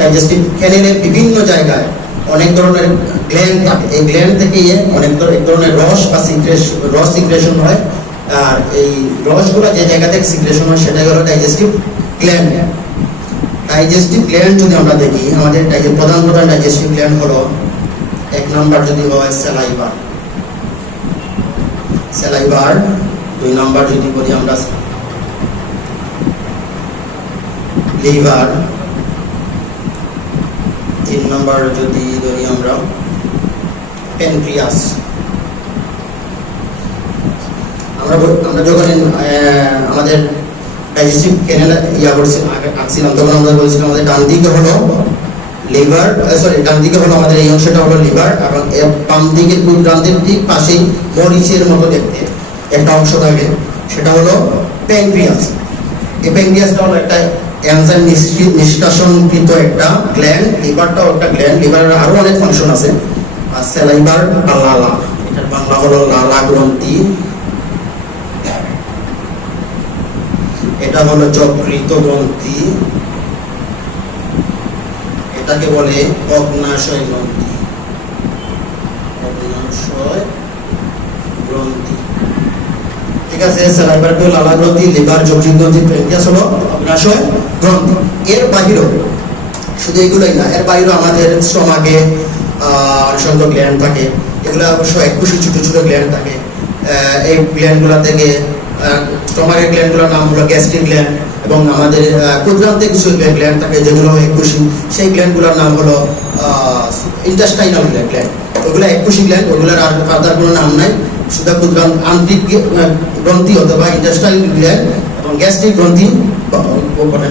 ডাইজেস্টিভ ক্যানেলের বিভিন্ন জায়গায় অনেক ধরনের গ্ল্যান্ড থাকে। এই গ্ল্যান্ড থেকে অনেক ধরনের রস বা রস সিক্রেশন হয়, আর এই রসগুলা যে জায়গা থেকে সিক্রেশন হয় সেটাই হলো ডাইজেস্টিভ গ্ল্যান্ড। ডাইজেস্টিভ গ্ল্যান্ড যদি আমরা দেখি, আমাদের প্রধান ডাইজেস্টিভ গ্ল্যান্ড হলো, 1 নাম্বার যদি হয় স্যালাইভার, 2 নাম্বার যদি বলি আমরা লিভার, 3 নাম্বার যদি ধরি আমরা প্যানক্রিয়াস। আমরা যখন আমাদের ডাইজেস্টিভ ক্যানেল আঁকছিলাম, তখন আমরা বলছিলাম আমাদের ডান দিকে হলো লিভার, ডান দিকে হলো আমাদের এই অংশটা হলো লিভার, এবং বাম দিকে ডানদের ঠিক পাশেই মরিচের মতো দেখতে একটা অংশ থাকে, সেটা হলো প্যানক্রিয়াস। এই প্যানক্রিয়াসটা হলো একটা এনজাইম নিষ্কাশনকৃত একটা গ্ল্যান্ড। লিভারটাও একটা গ্ল্যান্ড, লিভারের আরো অনেক ফাংশন আছে। আর স্যালাইভার বা লালা, এটার বাংলা হলো লালা গ্রন্থি, এটা হলো যকৃত গ্রন্থি, এটাকে বলে অগ্নাশয় গ্রন্থি। ঠিক আছে, স্যালাইভারকে লালা গ্রন্থি, লিভার যকৃত গ্রন্থি, প্যানক্রিয়াস হলো অগ্নাশয় গ্রন্থি। এর বাহিরেও শুধু এগুলোই না, এর বাইরেও আমাদের স্টমাকে অসংখ্য গ্ল্যান্ড থাকে। এগুলো অবশ্য 21 ছোট ছোট গ্ল্যান্ড থাকে। এই গ্ল্যান্ডগুলো থেকে স্টমাকের গ্ল্যান্ডগুলোর নাম হলো গ্যাস্ট্রিক গ্ল্যান্ড, এবং আমাদের ক্ষুদ্রান্তে কিছু গ্ল্যান্ড থাকে যেগুলো 21, সেই গ্ল্যান্ডগুলোর নাম হলো ইন্টেস্টাইনাল গ্ল্যান্ড। ওগুলো 21 গ্ল্যান্ড, ওগুলোর আর ফার্দার কোনো নাম নাই, শুধু ক্ষুদ্রান্ত আন্তরিক গ্রন্থি অথবা ইন্টেস্টাইনাল গ্ল্যান্ড এবং গ্যাস্ট্রিক গ্রন্থি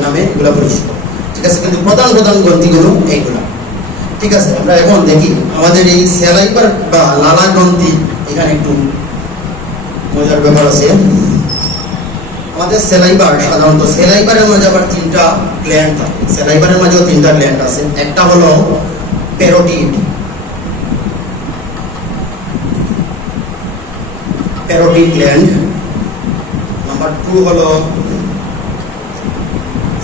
নামে এগুলো পরিচিত। ঠিক আছে, কিন্তু প্রধান প্রধান গ্রন্থিগুলো এইগুলা। ঠিক আছে, আমরা এখন দেখি আমাদের এই স্যালাইভার বা লালা গ্রন্থি, এখানে একটু মজার ব্যাপার আছে। আমাদের স্যালাইভার, সাধারণত স্যালাইভারের মাঝে আবার 3টা গ্ল্যান্ড থাকে। স্যালাইভারের মাঝেও 3টা গ্ল্যান্ড আছে। একটা হলো প্যারোটিড, প্যারোটিড গ্ল্যান্ড। নাম্বার 2 হলো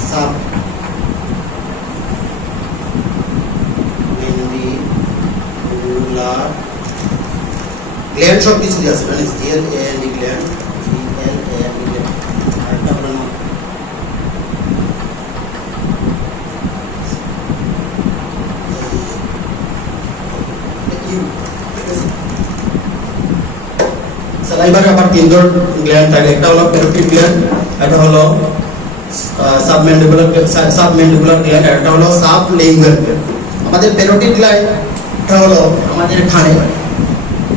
সাবমেন্ডিবুলার গ্ল্যান্ড, সব কিছু আছে মানে GLAND গ্ল্যান্ড, GLAND গ্ল্যান্ড। আরেকটা হলো স্যালাইভারে আবার 3 ধরনের গ্ল্যান্ড থাকে। একটা হলো প্যারোটিড গ্ল্যান্ড, একটা হলো সাবমেন্ডিবুলার গ্ল্যান্ড, একটা হলো সাবলিঙ্গুয়াল গ্ল্যান্ড। আমাদের প্যারোটিড গ্ল্যান্ডটা হলো আমাদের কানে,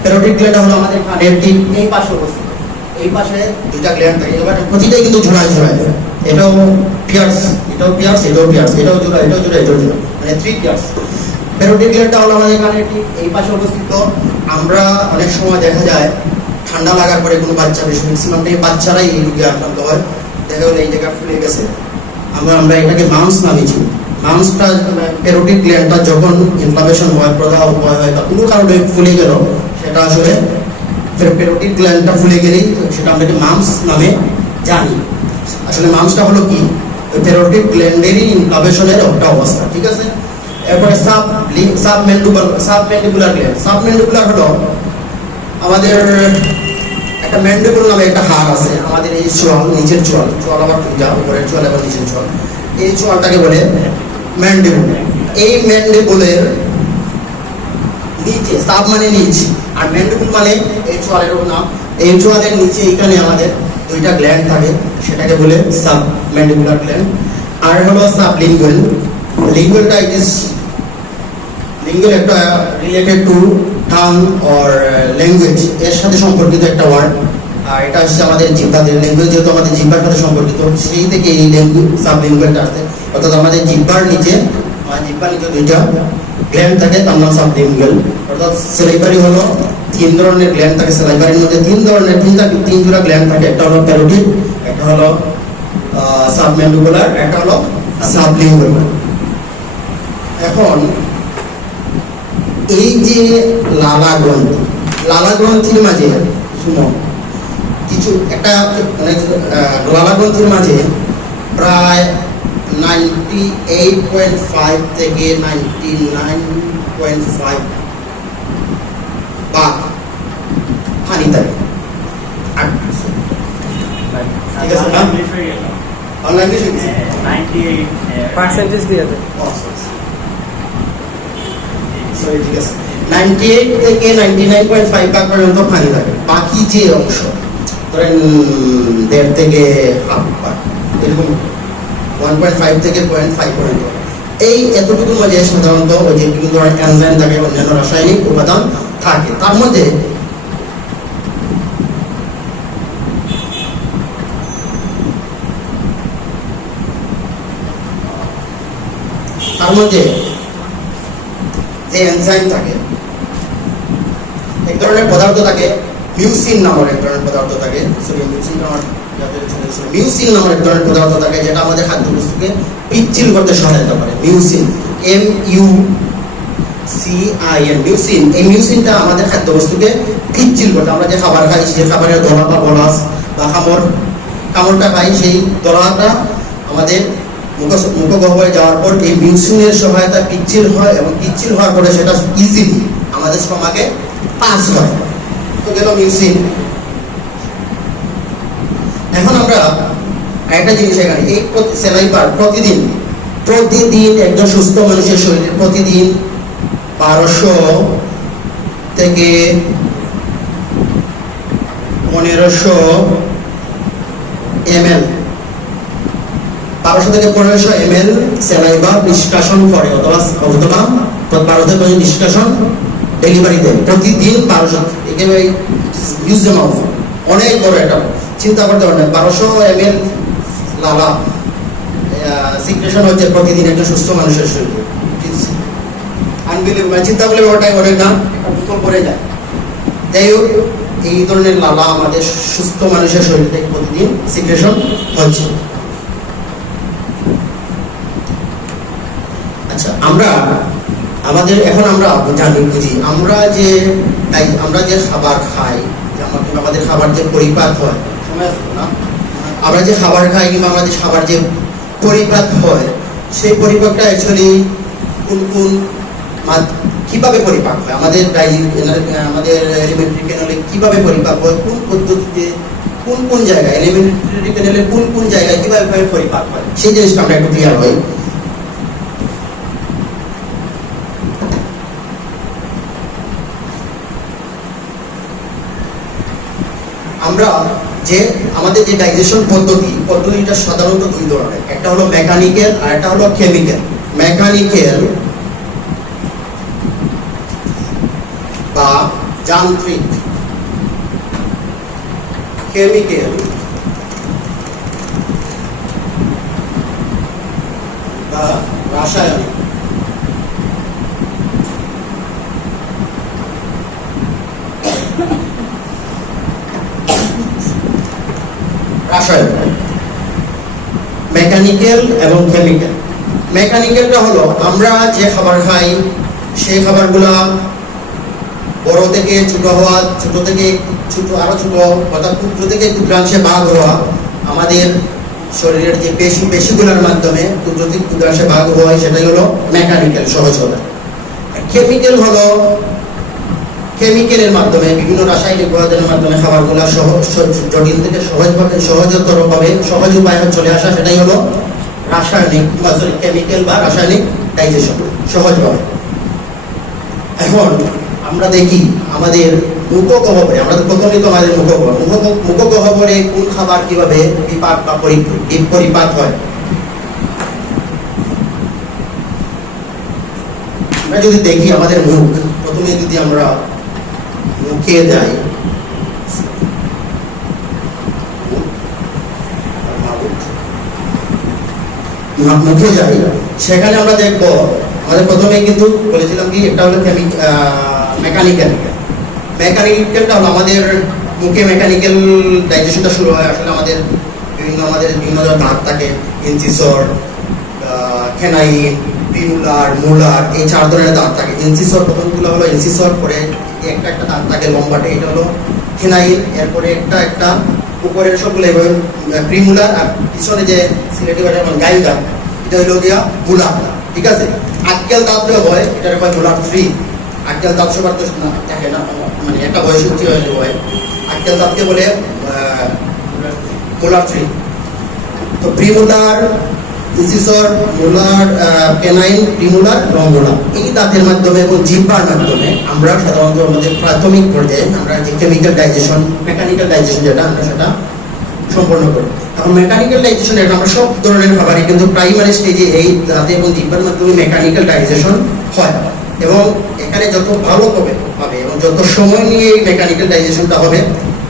প্যারোটিড গ্ল্যান্ডটা হলো আমাদের কানের ঠিক এই পাশে অবস্থিত। এই পাশে 2টা গ্ল্যান্ড থাকে, এবার প্রতিটাই কিন্তু ঝোড়ায় ঝোড়ায়। এটাও পিয়ার্স, এটাও পিয়ার্স, এটাও পিয়ার্স, এটাও জোড়া, এটাও জোড়া, এটাও জোড়া, মানে 3 পিয়ার্স। প্যারোটিড গ্ল্যান্ডটা হলো আমাদের কানের ঠিক এই পাশে অবস্থিত। আমরা অনেক সময় দেখা যায় ঠান্ডা লাগার পরে কোনো বাচ্চা, বেশি ম্যাক্সিমাম বাচ্চারাই এই রোগে আক্রান্ত হয়, দেখা গেলো এই জায়গা ফুলে গেছে। আমরা এটাকে মাউস নামিয়েছি। মাউসটা প্যারোটিড গ্ল্যান্ডটা যখন ইনফ্লামেশন হয়, প্রদাহ হয় বা কোনো কারণে ফুলে গেল, সেটা আসলে প্যারোটিড গ্ল্যান্ডটা ফুলে গেলেই সেটা আমরা মাউস নামে জানি। আসলে মাউসটা হলো কি, ওই প্যারোটিড গ্ল্যান্ডেরই ইনফ্লামেশনের একটা অবস্থা। ঠিক আছে, এরপরে সাবমেন্ডিবুলার গ্ল্যান্ড। সাবমেন্ডিবুলার হলো আমাদের একটা ম্যান্ডিবল নামে একটা হাড় আছে আমাদের এই চোয়াল, নিচের চোয়াল, চোয়াল আবার যা উপরের চোয়াল এবং নিচের চোয়াল, এই চোয়ালটাকে বলে ম্যান্ডিবল। এই ম্যান্ডিবলের নিচে, সাব মানে নিচ, আর ম্যান্ডিবল মানে এই চোয়ালের নাম। এই চোয়ালের নিচে এখানে আমাদের 2টা গ্ল্যান্ড থাকে, সেটাকে বলে সাবম্যান্ডিবুলার গ্ল্যান্ড। আর হলো সাবলিঙ্গুয়াল। লিঙ্গুয়ালটা লিঙ্গুয়াল একটা related to tongue or language, এর সাথে সম্পর্কিত একটা ওয়ার্ড। আর এটা হচ্ছে আমাদের জিহ্বাদের ল্যাঙ্গুয়েজ, যেহেতু আমাদের জিহ্বার সাথে সম্পর্কিত, সেই থেকে এই সাবলিঙ্গুয়ালটা আসছে। অর্থাৎ আমাদের জিহ্বার নিচে 2টা গ্ল্যান্ড থাকে, তার নাম সাবলিঙ্গুয়াল। অর্থাৎ স্যালাইভারি হলো 3 ধরনের গ্ল্যান্ড থাকে। স্যালাইভারির মধ্যে 3 জোড়া গ্ল্যান্ড থাকে। একটা হলো প্যারোটিড, একটা হলো সাবম্যান্ডিবুলার, একটা হলো সাবলিঙ্গুয়াল। এখন এই যে লালা গ্রন্থির মাঝে কিছু একটা মানে লালা গ্রন্থির মাঝে প্রায় 98.5 থেকে 99.5 ভাগ পানি থাকে। ঠিক আছে না, অনলাইন ঠিক আছে, 98 থেকে 99.5 ভাগ পর্যন্ত পানি থাকে। বাকি যে অংশ ধরেন 1.5 থেকে হাফ ভাগ, এরকম 1.5 থেকে 0.5 পর্যন্ত, এই এতটুকুর মাঝে সাধারণত ওই যে বিভিন্ন ধরনের এনজাইম থাকে, অন্যান্য রাসায়নিক উপাদান থাকে। তার মধ্যে যে এনজাইম থাকে, এক ধরনের পদার্থ থাকে মিউসিন নামের এক ধরনের পদার্থ থাকে, মিউসিন নামের এক ধরনের পদার্থ থাকে, যেটা আমাদের খাদ্যবস্তুকে পিচ্ছিল করতে সহায়তা করে। Mucin, MUCIN, mucin. এই মিউসিনটা আমাদের খাদ্যবস্তুকে পিচ্ছিল করতে, আমরা যে খাবার খাই, সেই খাবারের দলা বা বলাস বা কামড়টা খাই, সেই দলাটা আমাদের মুখগহ্বরে যাওয়ার পর এই মিউসিনের সহায়তা পিচ্ছিল হয়, এবং পিচ্ছিল হওয়ার পরে সেটা ইজিলি আমাদের স্টমাকে পাস হয়। তো গেল মিউসিন। এখন আমরা একটা জিনিস এখানে, এই স্যালাইভার প্রতিদিন প্রতিদিন একজন সুস্থ মানুষের শরীরে প্রতিদিন 1200 থেকে 1500 ml 1200 থেকে 1500 ml স্যালাইভা নিষ্কাশন করে অথবা 12 থেকে 15 নিষ্কাশন ডেলিভারিতে প্রতিদিন 1200 একেবারে হিউজ অ্যামাউন্ট, অনেক বড় এটা, চিন্তা করতে পারেন 1200 ml লালা সিক্রেশন হচ্ছে প্রতিদিন একটা সুস্থ মানুষের শরীরে। আনবিলিভেবল, চিন্তা করলে ওটাই অনেক না, একটা বোতল পড়ে যায়। যাই হোক, এই ধরনের লালা আমাদের সুস্থ মানুষের শরীর থেকে প্রতিদিন সিক্রেশন হচ্ছে। আচ্ছা, এখন আমরা জানি বুঝি আমরা যে খাবার খাই, আমাদের খাবার যে পরিপাক হয়, আমরা যে খাবার খাই কিংবা আমাদের খাবার যে পরিপাক হয়, সেই পরিপাকটা অ্যাকচুয়ালি কিভাবে পরিপাক হয়, আমাদের এলিমেন্টারি ক্যানেলে কিভাবে পরিপাক হয়, কোন পদ্ধতিতে, কোন জায়গায় এলিমেন্টারি ক্যানেলে কোন জায়গায় কিভাবে পরিপাক হয়, সেই জিনিসটা আমরা একটু ক্লিয়ার হই। আমাদের যে ডাইজেশন পদ্ধতিটা সাধারণত দুই ধরনের, একটা হলো মেকানিক্যাল আর একটা হলো কেমিক্যাল। মেকানিক্যাল বা যান্ত্রিক, কেমিক্যাল বা রাসায়নিক। মেকানিক্যাল এবং কেমিক্যাল। মেকানিক্যালটা হলো আমরা যে খাবার খাই সেই খাবারগুলা বড় থেকে ছোট হওয়া, ছোট থেকে আরো ছোট, অর্থাৎ ক্ষুদ্র থেকে ক্ষুদ্রাংশে ভাগ হওয়া, আমাদের শরীরের যে পেশিগুলোর মাধ্যমে ক্ষুদ্র থেকে ক্ষুদ্রাংশে ভাগ হওয়া, সেটাই হলো মেকানিক্যাল, সহজ কথা। কেমিক্যাল হলো কেমিক্যালের মাধ্যমে, বিভিন্ন রাসায়নিক উপাদানের মাধ্যমে খাবারগুলো জটিল থেকে সহজ উপায়ে চলে আসা, সেটাই হলো কেমিক্যাল বা রাসায়নিক ডাইজেশন, সহজভাবে। এখন আমরা দেখি আমাদের মুখগহ্বরে, আমাদের প্রথমে তো আমাদের মুখগহ্বরে কোন খাবার কিভাবে বিপাক বা পরিপাক হয়। আমরা যদি দেখি আমাদের মুখ, প্রথমে যদি আমরা মুখে যাই, সেখানে আমরা দেখবো আমাদের প্রথমে কিন্তু বলেছিলাম কি একটা হলো মেকানিক্যালটা হলো আমাদের মুখে মেকানিক্যাল ডাইজেশনটা শুরু হয়। আসলে আমাদের বিভিন্ন দাঁত থাকে, ইনসিসর, খেনাইন, প্রিমুলার, মুলার, এই 4 ধরনের দাঁত থাকে। ইনসিসর প্রথমগুলো হলো ইনসিসর, পরে একটা দাঁত থাকে লম্বাটে, এটা হলো খেনাইন, এরপরে একটা উপরের সবগুলো প্রিমুলার, আর পিছনে যে সিলেটি ভাষায় গাইল দাঁত, এটা হলো গিয়া মুলার। ঠিক আছে, আক্কেল দাঁতও হয়, এটা হয় মুলার 3। আক্কেল দাঁত সবার তো দেখে না, মানে একটা বয়স উঠি হয়, আক্কেল দাঁতকে বলে মুলার 3। তো প্রিমুলার, ইনসিসর, মুলার, পেনাইন, প্রিমুলার এবং মুলার, এই দাঁতের মাধ্যমে এবং জিহ্বার মাধ্যমে আমরা সাধারণত আমাদের প্রাথমিক পর্যায়ে আমরা যে কেমিক্যাল ডাইজেশন, মেকানিক্যাল ডাইজেশন যেটা, আমরা সেটা সম্পন্ন করি। এখন মেকানিক্যাল ডাইজেশন এটা আমরা সব ধরনের খাবারই কিন্তু প্রাইমারি স্টেজে এই দাঁতে এবং জিহ্বার মাধ্যমে মেকানিক্যাল ডাইজেশন হয়, এবং এখানে যত ভালো হবে এবং যত সময় নিয়ে এই মেকানিক্যাল ডাইজেশনটা হবে,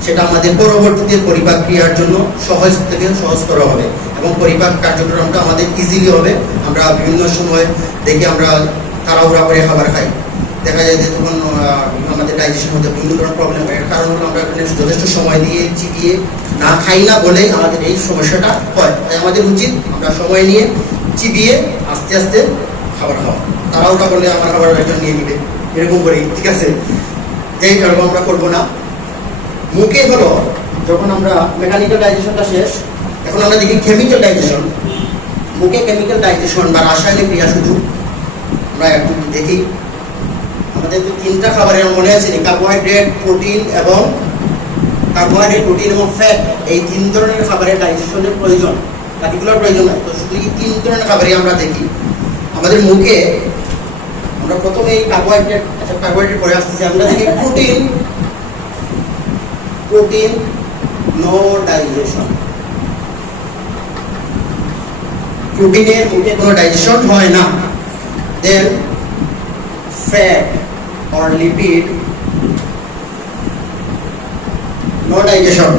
সেটা আমাদের পরবর্তীতে পরিপাক ক্রিয়ার জন্য সহজ থেকে সহজতর হবে এবং পরিপাক কার্যক্রমটা আমাদের ইজিলি হবে। আমরা বিভিন্ন সময় দেখি আমরা তাড়াহুড়া করে খাবার খাই, দেখা যায় যে তখন আমাদের ডাইজেশন হতে বিভিন্ন ধরনের প্রবলেম হয়। এর কারণ হলো আমরা এখানে যথেষ্ট সময় দিয়ে চিবিয়ে না খাই না বলেই আমাদের এই সমস্যাটা হয়। তাই আমাদের উচিত আমরা সময় নিয়ে চিবিয়ে আস্তে আস্তে খাবার খাওয়া। তাড়াহুড়া করলে আমার খাবার একজন নিয়ে নিবে, এরকম করেই, ঠিক আছে, যেই এরকম আমরা করবো না। মুখে হলো যখন আমরা মেকানিক্যাল ডাইজেশনটা শেষ, এখন আমরা দেখি কেমিক্যাল ডাইজেশন। মুখে কেমিক্যাল ডাইজেশন বা রাসায়নিক ক্রিয়া শুধু আমরা একটু দেখি। আমাদের যে 3টা খাবারের মনে আছে, কার্বোহাইড্রেট, প্রোটিন এবং ফ্যাট, এই 3 ধরনের খাবারের ডাইজেশনের প্রয়োজন। বাকিগুলোর প্রয়োজন নাই। তো শুধু এই 3 ধরনের খাবারই আমরা দেখি আমাদের মুখে। আমরা প্রথমে এই কার্বোহাইড্রেট পরে আসতেছি। আমরা দেখি প্রোটিন নো ডাইজেশন। প্রোটিনের মুখে কোনো ডাইজেশন হয় না। Then fat or lipid no digestion.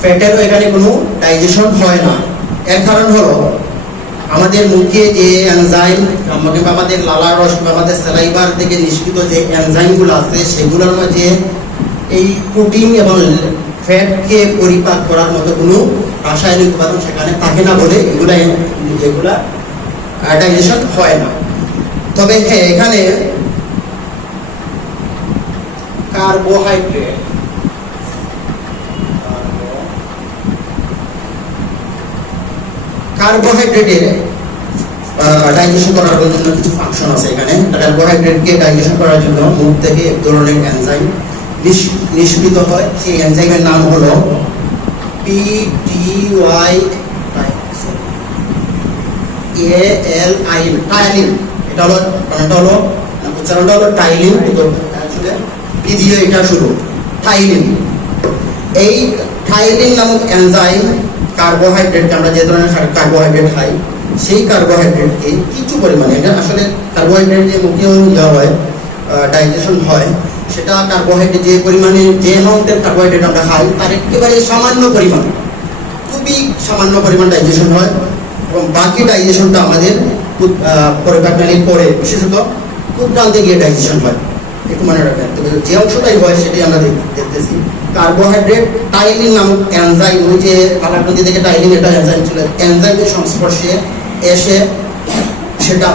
ফ্যাটেরও এখানে কোনো ডাইজেশন হয় না। এর কারণ হলো আমাদের মুখে যে এনজাইম কিংবা আমাদের লালার রস কিংবা আমাদের স্যালাইভার থেকে নিষ্কৃত যে এনজাইমগুলো আছে সেগুলোর মাঝে এই প্রোটিন এবং ফ্যাটকে পরিপাক করার মতো কোনো রাসায়নিক উপাদান সেখানে থাকে না বলে এগুলা ডাইজেশন হয় না। তবে হ্যাঁ, এখানে কার্বোহাইড্রেটের ডাইজেশন করার জন্য কিছু ফাংশন আছে। এখানে কার্বোহাইড্রেটকে ডাইজেশন করার জন্য মুখ থেকে এক ধরনের এনজাইম নিষ্কৃত হয়। সেই এনজাইমের নাম হলো টাইলিন। এটা হলো উচ্চারণটা হলো টাইলিন, আসলে পি দিয়ে এটা শুরু, টাইলিন। এই টাইলিন নামক এনজাইম কার্বোহাইড্রেট, আমরা যে ধরনের কার্বোহাইড্রেট খাই সেই কার্বোহাইড্রেটকে কিছু পরিমাণে, এটা আসলে কার্বোহাইড্রেট যে মুখেও দেওয়া হয় ডাইজেশন হয়, সেটা কার্বোহাইড্রেট যে পরিমাণে যে অ্যামাউন্টের কার্বোহাইড্রেট আমরা খাই তার একেবারে সামান্য পরিমাণ, খুবই সামান্য পরিমাণ ডাইজেশন হয়। এবং বাকি ডাইজেশনটা আমাদের পরিপাকনালীর পরে, বিশেষত ক্ষুদ্রান্তে গিয়ে ডাইজেশন হয়। একটু মনে রাখবেন। তবে যে অংশটাই হয় সেটাই আমরা দেখতেছি। কার্বোহাইড্রেট টাইলিন নামক এনজাইম, ওই যে পালাগ্রন্থি থেকে টাইলিন এটা এনজাইম ছিল, এনজাইমের সংস্পর্শে এসে সেটা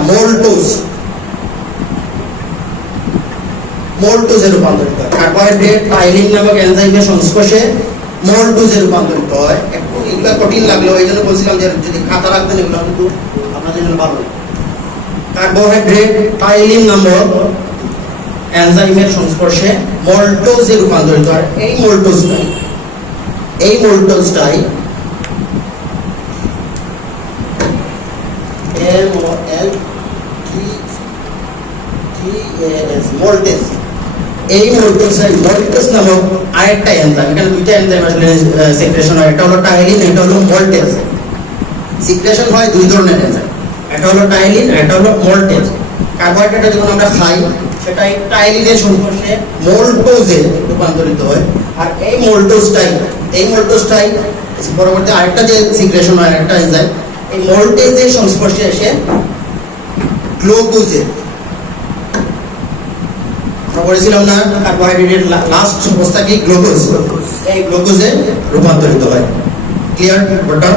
মোল্টোজে রূপান্তরিত হয়। কার্বোহাইড্রেট টাইলিন নামক এনজাইমের সংস্পর্শে মোল্টোজে রূপান্তরিত হয়। একটু এগুলো কঠিন লাগলো, এই জন্য বলছিলাম যে যদি খাতা রাখতেন এগুলো কিন্তু আপনাদের জন্য ভালো। কার্বোহাইড্রেট টাইলিন নামক এনজাইমের সংস্পর্শে মোল্টোজে রূপান্তরিত হয়। এই মোল্টোজটাই মোল্টেজ। এই মোল্টেজ নামক আরেকটা এনজাইম, এখানে দুইটা এনজাইম আসলে সিক্রেশন হয়। এটা হলো টাইলিন, এটা হলো মোল্টেজ। সিক্রেশন হয় দুই ধরনের এনজাইম, এটা হলো টাইলিন, এটা হলো মোল্টেজ। কার্বোহাইড্রেটটা যখন আমরা খাই সেটাই টাইলিনের সংস্পর্শে মোল্টোজে রূপান্তরিত হয়। আর এই মোল্টোজটাই পরবর্তী আরেকটা যে সিক্রেশন হয় একটা এনজাইম, এই মোল্টেজের সংস্পর্শে এসে গ্লুকোজে, আমরা বলেছিলাম না কার্বোহাইড্রেটের লাস্ট অবস্থা কি গ্লুকোজ, এই গ্লুকোজে রূপান্তরিত হয়। ক্লিয়ার ব্যাপারটা?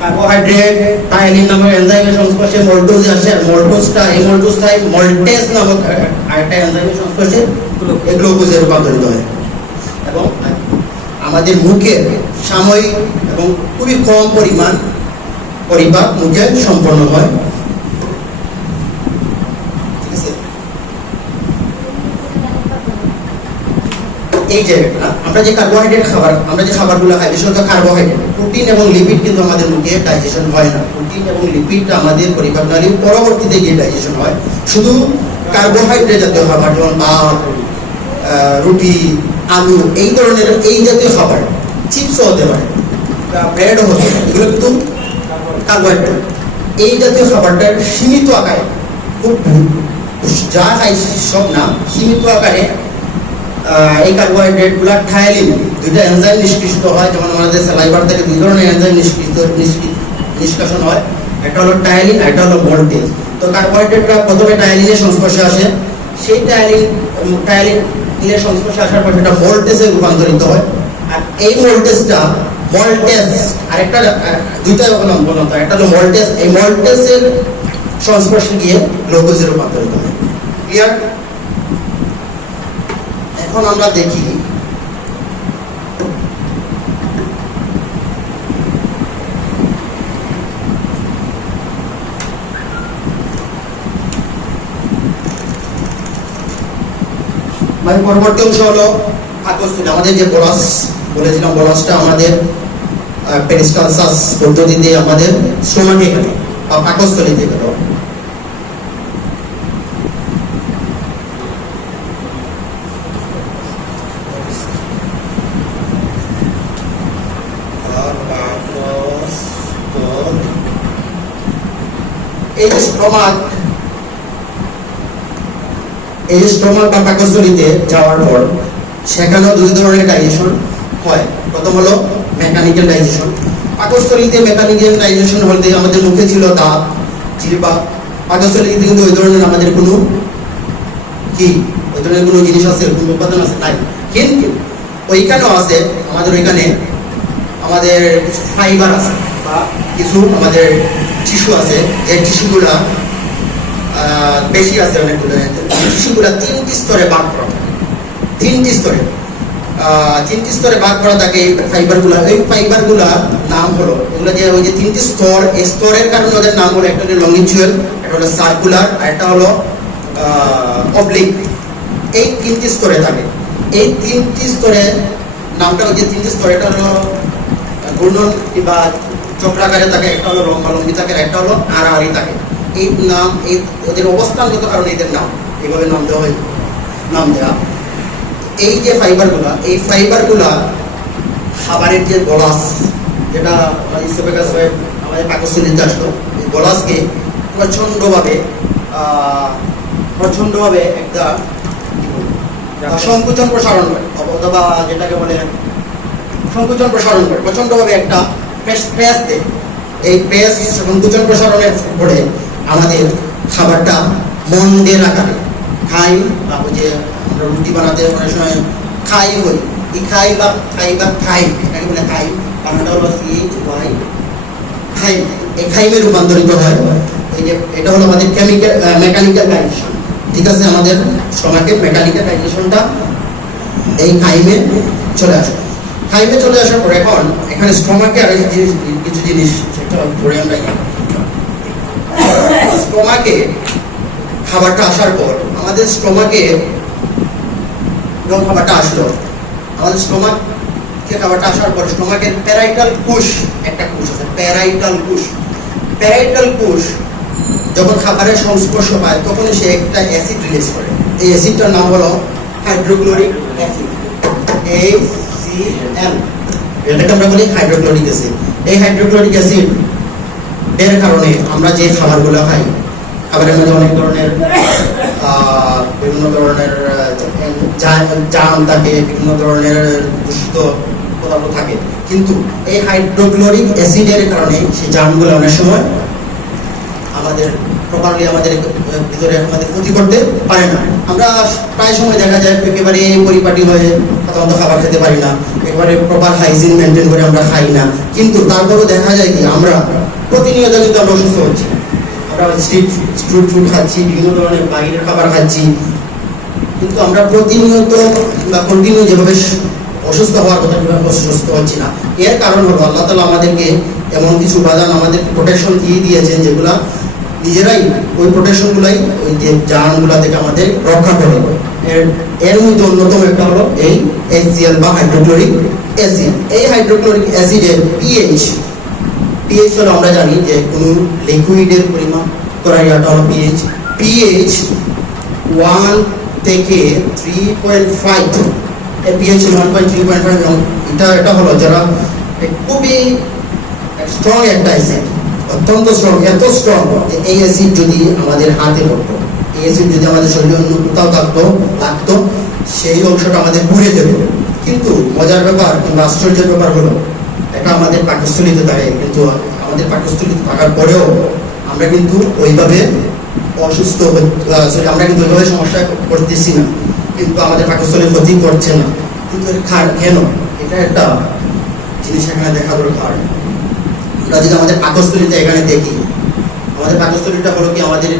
কার্বোহাইড্রেট টাইলিন নামক এনজাইমের সংস্পর্শে মোল্টোজে আসে, আর এই মোল্টোজটাই মোল্টেজ নামক আরেকটা এনজাইমের সংস্পর্শে গ্লুকোজে রূপান্তরিত হয়। এবং আমাদের মুখে সাময়িক এবং খুবই কম পরিমাণ পরিপাক মুখে সম্পন্ন হয়। এই জায়গাটা আমরা যে কার্বোহাইড্রেট আমরা যে খাবারগুলো খাই, বিশেষত কার্বোহাইড্রেট, প্রোটিন এবং লিপিড কিন্তু আমাদের মুখে ডাইজেশন হয় না। প্রোটিন এবং লিপিড আমাদের পরিপাকনালীর পরবর্তীতে গিয়ে ডাইজেশন হয়। শুধু কার্বোহাইড্রেট জাতীয় খাবার, যেমন ভাত, রুটি, আলু, এই ধরনের এই জাতীয় খাবার, চিপসও হতে পারে, ব্রেডও হতে পারে, এগুলো কিন্তু কার্বোহাইড্রেট। এই জাতীয় খাবারটার সীমিত আকারে, খুব যা খাই সব না, সীমিত আকারে এই কার্বোহাইড্রেটগুলো টাইলিন দুইটা এনজাইম নিষ্কাশিত হয়। যেমন আমাদের স্যালাইভার থেকে দুই ধরনের এনজাইম নিষ্কাশন হয়, একটা হলো টাইলিন, একটা হলো মোল্টেজ। তো কার্বোহাইড্রেটরা প্রথমে টাইলিনের সংস্পর্শে আসে, সেই টাইলিনের সংস্পর্শে আসার পর সেটা মোল্টেজে রূপান্তরিত হয়। আর এই মোল্টেজ আরেকটা দুইটা বললাম, একটা হলো মোল্টেজ, এই মোল্টেজের সংস্পর্শে গিয়ে গ্লুকোজে রূপান্তরিত হয়। ক্লিয়ার? এখন আমরা দেখি পরবর্তী অংশ হলো পাকস্থলী, আমাদের যে বোরাস বলেছিলাম বলাসটা আমাদের পেরিস্টালসাস পদ্ধতিতে আমাদের স্টোমাকে গেল বা পাকস্থলীতে গেল। এই যে স্টোমাক বা পাকস্থলীতে যাওয়ার পর সেখানেও দুই ধরনের ডাইজেশন হয়। প্রথম হলো মেকানিক্যাল ডাইজেশন। পাকস্থলীতে মেকানিক্যাল ডাইজেশন বলতে আমাদের মুখে ছিল দাঁত, জিহ্বা। পাকস্থলীতে কিন্তু ওই ধরনের আমাদের কোনো ওই ধরনের কোনো জিনিস আছে, কোনো উপাদান আছে নাই। কিন্তু ওইখানেও আছে, আমাদের ওইখানে আমাদের ফাইবার আছে বা কিছু আমাদের টিস্যু আছে, যে টিস্যুগুলা বেশি আছে অনেকগুলো। টিস্যুগুলা তিনটি স্তরে ভাগ করা থাকে, তিনটি স্তরে ভাগ করা থাকে এই ফাইবারগুলা। এই ফাইবারগুলা নাম হলো এগুলো যে ওই যে তিনটি স্তর, এই স্তরের কারণে ওদের নাম হলো একটা হলো লংগিচুয়াল, একটা হলো সার্কুলার, আর একটা হলো অবলিক। এই তিনটি স্তরে থাকে। এই তিনটি স্তরে নামটা ওই যে তিনটি স্তর, এটা হলো ঘূর্ণন বা চক্রাকারে থাকে, একটা হলো লম্বালম্বী থাকে, একটা হলো আড়াআড়ি থাকে। এই নাম এই ওদের অবস্থানগত কারণে এদের নাম এইভাবে নাম দেওয়া হয়। এই যে ফাইবারগুলা, এই ফাইবারগুলা খাবারের যে গলাস, যেটা আমাদের পাকস্থলীতে আসলো, এই গলাসকে প্রচন্ডভাবে একটা সংকুচন প্রসারণ করে, অথবা যেটাকে বলে সংকুচন প্রসারণ করে, প্রচন্ডভাবে একটা প্রেস দেয়। এই প্রেস সংকুচন প্রসারণের পরে আমাদের খাবারটা মন্ডের আকারে খাই, বা যে আমরা রুটি বানাতে অনেক সময় খাই হই, এই খাই এটাকে বলে খাই, বানানটা হলো CHY, খাই। এই খাইমে রূপান্তরিত হয়। এই যে এটা হলো আমাদের মেকানিক্যাল ডাইজেশন। ঠিক আছে, আমাদের স্টোমাকের মেকানিক্যাল ডাইজেশনটা এই খাইমে চলে আসে। খাইমে চলে আসার পর এখন এখানে স্টোমাকে আর কিছু জিনিস সেটা ধরে আমরা স্টোমাকে খাবারটা আসার পর আমাদের স্টোমাকে যখন খাবারটা আসলো, আমাদের স্টোমাকে খাবারটা আসার পর স্টোমাকের প্যারাইটাল কোষ, একটা কোষ আছে প্যারাইটাল কোষ যখন খাবারের সংস্পর্শ পায় তখন সে একটা অ্যাসিড রিলিজ করে। এই অ্যাসিডটার নাম হলো হাইড্রোক্লোরিক অ্যাসিড, HCl। এটাকে আমরা বলি হাইড্রোক্লোরিক অ্যাসিড। এই হাইড্রোক্লোরিক অ্যাসিড এর কারণে আমরা যে খাবারগুলো খাই, খাবারের মধ্যে অনেক ধরনের বিভিন্ন ধরনের জার্ম থাকে, বিভিন্ন ধরনের দূষিত পদার্থ থাকে, কিন্তু এই হাইড্রোক্লোরিক অ্যাসিডের কারণে সেই জার্মগুলো অনেক সময় আমাদের প্রপারলি আমাদের ভিতরে আমাদের ক্ষতি করতে পারে না। আমরা প্রায় সময় দেখা যায় একেবারে পরিপাটি হয়ে সাধারণত খাবার খেতে পারি না, একেবারে প্রপার হাইজিন মেনটেন করে আমরা খাই না, কিন্তু তারপরেও দেখা যায় কি আমরা প্রতিনিয়ত কিন্তু আমরা অসুস্থ হচ্ছি। আমরা স্ট্রিট ফুড খাচ্ছি, বিভিন্ন ধরনের বাইরের খাবার খাচ্ছি, কিন্তু আমরা প্রতিনিয়ত বা কন্টিনিউ যেভাবে অসুস্থ হওয়ার কথা যেভাবে অসুস্থ হচ্ছি না। এর কারণ হলো আল্লাহ তাআলা আমাদেরকে এমন কিছু উপাদান আমাদের প্রোটেকশন দিয়ে দিয়েছেন, যেগুলা নিজেরাই ওই প্রোটেকশনগুলাই ওই যে জার্মগুলা থেকে আমাদের রক্ষা করে। এর মধ্যে অন্যতম একটা হলো এই HCl বা হাইড্রোক্লোরিক অ্যাসিড। এই হাইড্রোক্লোরিক অ্যাসিডের পিএইচ হলো, আমরা জানি যে কোনো লিকুইডের পরিমাপ করার ইয়াটা হলো পিএইচ 1 থেকে 3.5, পিএইচ 1.3.5। এটা হলো যারা খুবই স্ট্রং একটা অ্যাসিড, অত্যন্ত স্ট্রং, এত স্ট্রং যে এই অ্যাসিড যদি আমাদের হাতে পড়তো, এই অ্যাসিড যদি আমাদের শরীরে অন্য কোথাও লাগতো, সেই অংশটা আমাদের পুড়ে যেত। কিন্তু মজার ব্যাপার কিংবা আশ্চর্যের ব্যাপার হলো এটা আমাদের পাকস্থলীতে থাকে, কিন্তু আমাদের পাকস্থলীতে থাকার পরেও আমরা কিন্তু ওইভাবে অসুস্থ, আমরা কিন্তু ওইভাবে সমস্যা করতেছি না, কিন্তু আমাদের পাকস্থলীর ক্ষতি করছে না। কিন্তু কেন? এটা একটা জিনিস এখানে দেখা দরকার। আমরা যদি আমাদের পাকস্থলীতে এখানে দেখি, আমাদের পাকস্থলীটা হলো কি আমাদের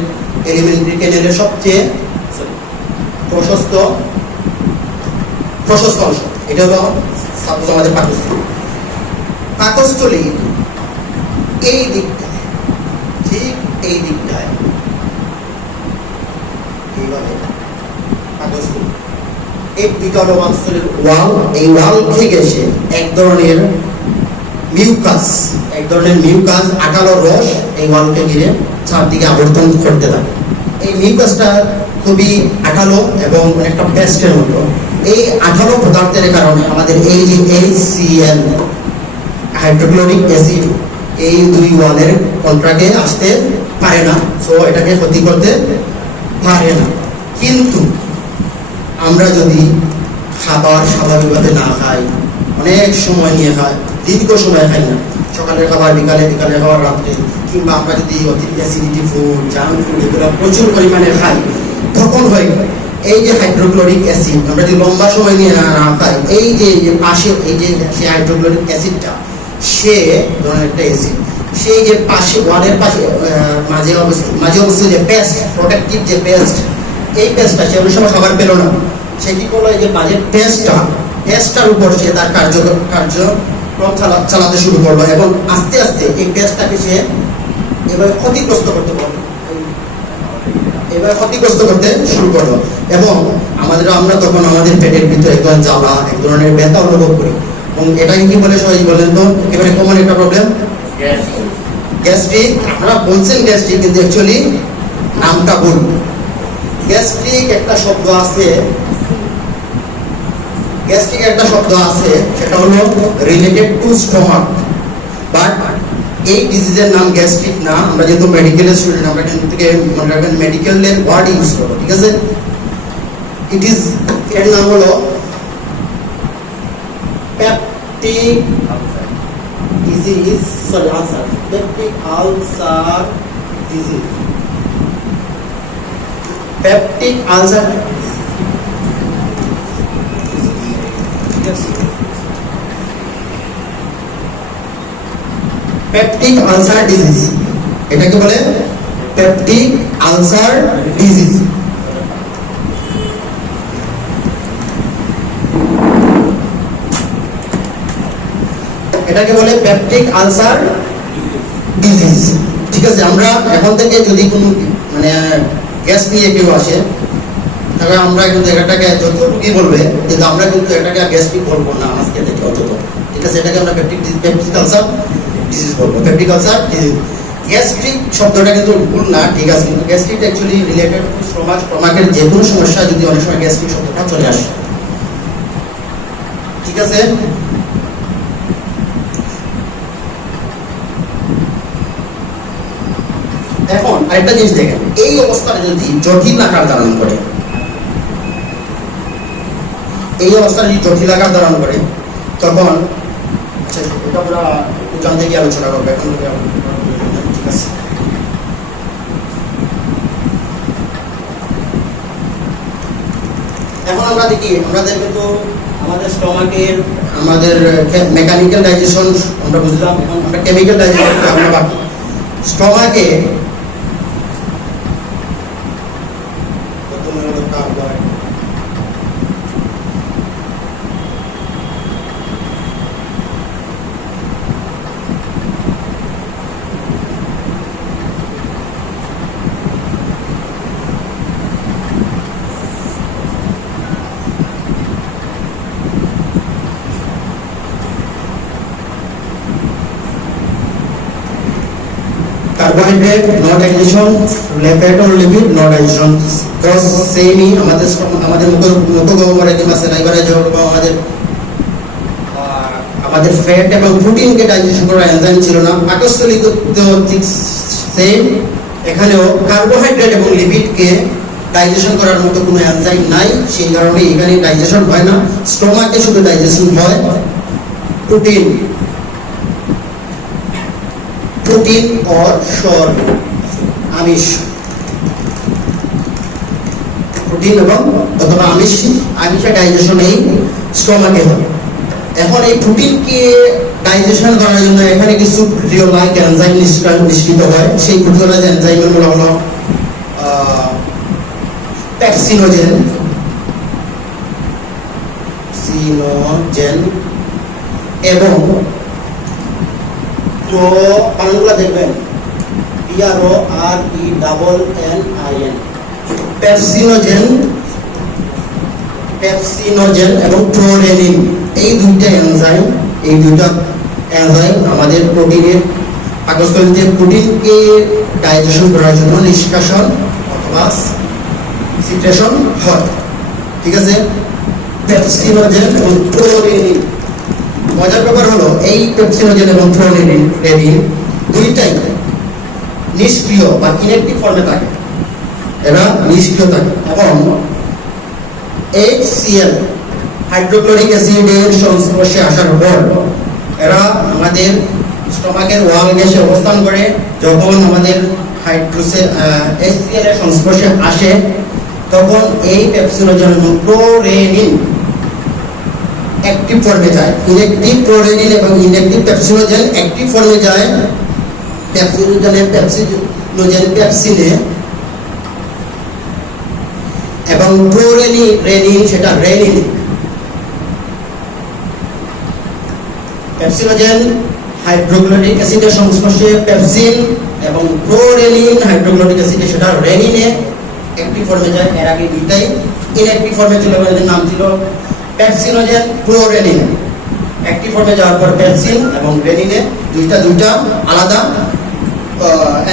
এলিমেন্টারি ক্যানেলের সবচেয়ে প্রশস্ত অংশ। এটা হলো আমাদের পাকস্থলী এই দিকটায়, ঠিক এই দিকটায় এইভাবে পাকস্থলী এই দুইটা হলো মাংসের ওয়াল। এই ওয়াল থেকে এসে এক ধরনের মিউকাস আঠালো রস এই ওয়ালকে ঘিরে চারদিকে আবর্তন করতে থাকে। এই মিউকাসটা খুবই আঠালো এবং অনেকটা পেস্টের মতো। এই আঠালো পদার্থের কারণে আমাদের এই যে HCl হাইড্রোক্লোরিক অ্যাসিড এই দুই ওয়ালের কন্ট্রাক্টে আসতে পারে না, সো এটাকে ক্ষতি করতে পারে না। কিন্তু আমরা যদি খাবার স্বাভাবিকভাবে না খাই, অনেক সময় নিয়ে খাই, দীর্ঘ সময় খাই না, সকালের খাবার বিকালের খাবার রাত্রে, কিংবা আমরা যদি অতিরিক্ত অ্যাসিডিটি ফুড, জাঙ্ক ফুড এগুলো প্রচুর পরিমাণে খাই, তখন হয় এই যে হাইড্রোক্লোরিক অ্যাসিড আমরা যদি লম্বা সময় নিয়ে না খাই, এই যে পাশে এই যে সেই হাইড্রোক্লোরিক অ্যাসিডটা সে ধরনের একটা অ্যাসিড, সেই যে পাশে ওয়ালের পাশে মাঝে অবস্থিত যে পেস্ট, প্রোটেক্টিভ যে পেস্ট, এই পেস্টটা সে অনেক সময় খাবার পেল না, সে কি করলো এই যে মাঝের পেস্টটার উপর সে তার কার্যক্রম চালাতে শুরু করলো এবং আস্তে আস্তে এই পেস্টটাকে সে এভাবে ক্ষতিগ্রস্ত করতে শুরু করলো। এবং আমরা তখন আমাদের পেটের ভিতরে একদম জ্বালা, এক ধরনের ব্যথা অনুভব করি। এবং এটাকে কি বলে সবাই বলেন তো? একেবারে কমন একটা প্রবলেম, গ্যাস্ট্রিক। আপনারা বলছেন গ্যাস্ট্রিক, কিন্তু অ্যাকচুয়ালি নামটা ভুল। গ্যাস্ট্রিক একটা শব্দ আছে, সেটা হলো রিলেটেড টু স্টমাক, বাট এই ডিজিজের নাম গ্যাস্ট্রিক না। আমরা যেহেতু মেডিকেলের স্টুডেন্ট, আমরা কিন্তু থেকে মনে রাখবেন মেডিকেলের ওয়ার্ড ইউজ করবো, ঠিক আছে? এর নাম হলো peptic ulcer disease. Peptic ulcer disease, এটাকে বলে পেপটিক আলসার ডিজিজ। এটাকে বলে পেপটিক আলসার ডিজিজ, ঠিক আছে? আমরা এখন থেকে যদি কোনো গ্যাস নিয়ে কেউ আসে, তাহলে আমরা কিন্তু এটাকে যত রুগী বলবে, কিন্তু আমরা কিন্তু এটাকে গ্যাস্ট্রিক বলবো না আজকে থেকে অন্তত, ঠিক আছে? এটাকে আমরা পেপটিক আলসার ডিজিজ বলবো, পেপটিক আলসার ডিজিজ। গ্যাস্ট্রিক শব্দটা কিন্তু ভুল না, ঠিক আছে, কিন্তু গ্যাস্ট্রিক অ্যাকচুয়ালি রিলেটেড টু স্টমাকের যে কোনো সমস্যা যদি অনেক সময় গ্যাস্ট্রিক শব্দটা চলে আসে, ঠিক আছে? এখন আরেকটা জিনিস দেখেন, এই অবস্থাটা যদি জটিল আকার ধারণ করে, তখন এটা আমরা জানতে গিয়ে আলোচনা করবো। এখন ঠিক আছে, এখন আমরা দেখি, আমাদের কিন্তু আমাদের স্টমাকের মেকানিক্যাল ডাইজেশন আমরা বুঝলাম, এখন আমরা কেমিক্যাল ডাইজেশন আমরা বাকি। স্টমাকে carbohydrate no digestion, fat or lipid no digestion, cause same ही আমাদের মুখগহ্বরে কিংবা সেলাইভারে যে আমাদের ফ্যাট এবং প্রোটিনকে ডাইজেশন করার এনজাইম ছিল না। পাকস্থলী ঠিক সেম, এখানেও কার্বোহাইড্রেট এবং লিপিডকে ডাইজেশন করার মতো কোনো এনজাইম নাই, সেই কারণে এখানে ডাইজেশন হয় না। স্টোমাকে শুধু ডাইজেশন হয় প্রোটিন और शॉर्ट आमिष, প্রোটিন এবং অথবা আমিষের ডাইজেশন এই স্টোমাকে হয়। এখন এই প্রোটিনকে ডাইজেশন করার জন্য এখানে কিছু প্রিওলাইক এনজাইম নিষ্কৃত হয়। সেই প্রিওলাইক এনজাইমের গুলো হলো পেপসিনোজেন এবং তো বানানগুলো দেখবেন PRORENIN, পেপসিনোজেন পেপসিনোজেন এবং প্রোরেনিন, এই দুইটা এনজাইম আমাদের প্রোটিনের পাকস্থলীতে প্রোটিনকে ডাইজেশন করার জন্য নিষ্কাশন অথবা সিক্রেশন হয়। ঠিক আছে, পেপসিনোজেন এবং প্রোরেনিন। মজার ব্যাপার হলো এই পেপসিনোজেন এবং প্রোরেনিন দুইটাই নিষ্ক্রিয় বা ইনঅ্যাক্টিভ ফর্মে থাকে, এরা নিষ্ক্রিয় থাকে এবং HCl হাইড্রোক্লোরিক অ্যাসিডের সংস্পর্শে আসার পর এরা আমাদের স্টমাকের ওয়াল গ্যাসে অবস্থান করে। যখন আমাদের HCl এর সংস্পর্শে আসে তখন এই পেপসিনোজেন এবং প্রোরেনিন অ্যাক্টিভ ফর্মে যায়। ইনঅ্যাক্টিভ প্রোরেনিন এবং ইনঅ্যাক্টিভ পেপসিনোজেন অ্যাক্টিভ ফর্মে যায়। পেপসিনোজেন পেপসিনে এবং প্রোরেনিন সেটা রেনিন। পেপসিনোজেন হাইড্রোক্লোরিক অ্যাসিডের সংস্পর্শে পেপসিন এবং প্রোরেনিন হাইড্রোক্লোরিক অ্যাসিডে সেটা রেনিনে অ্যাক্টিভ ফর্মে যায়। এর আগে দুইটাই ইনঅ্যাক্টিভ ফর্মে ছিল, এর নাম ছিল পেপসিনোজেন প্রোরেনিন। অ্যাক্টিভ ফর্মে যাওয়ার পর পেপসিন এবং রেনিনে দুইটা আলাদা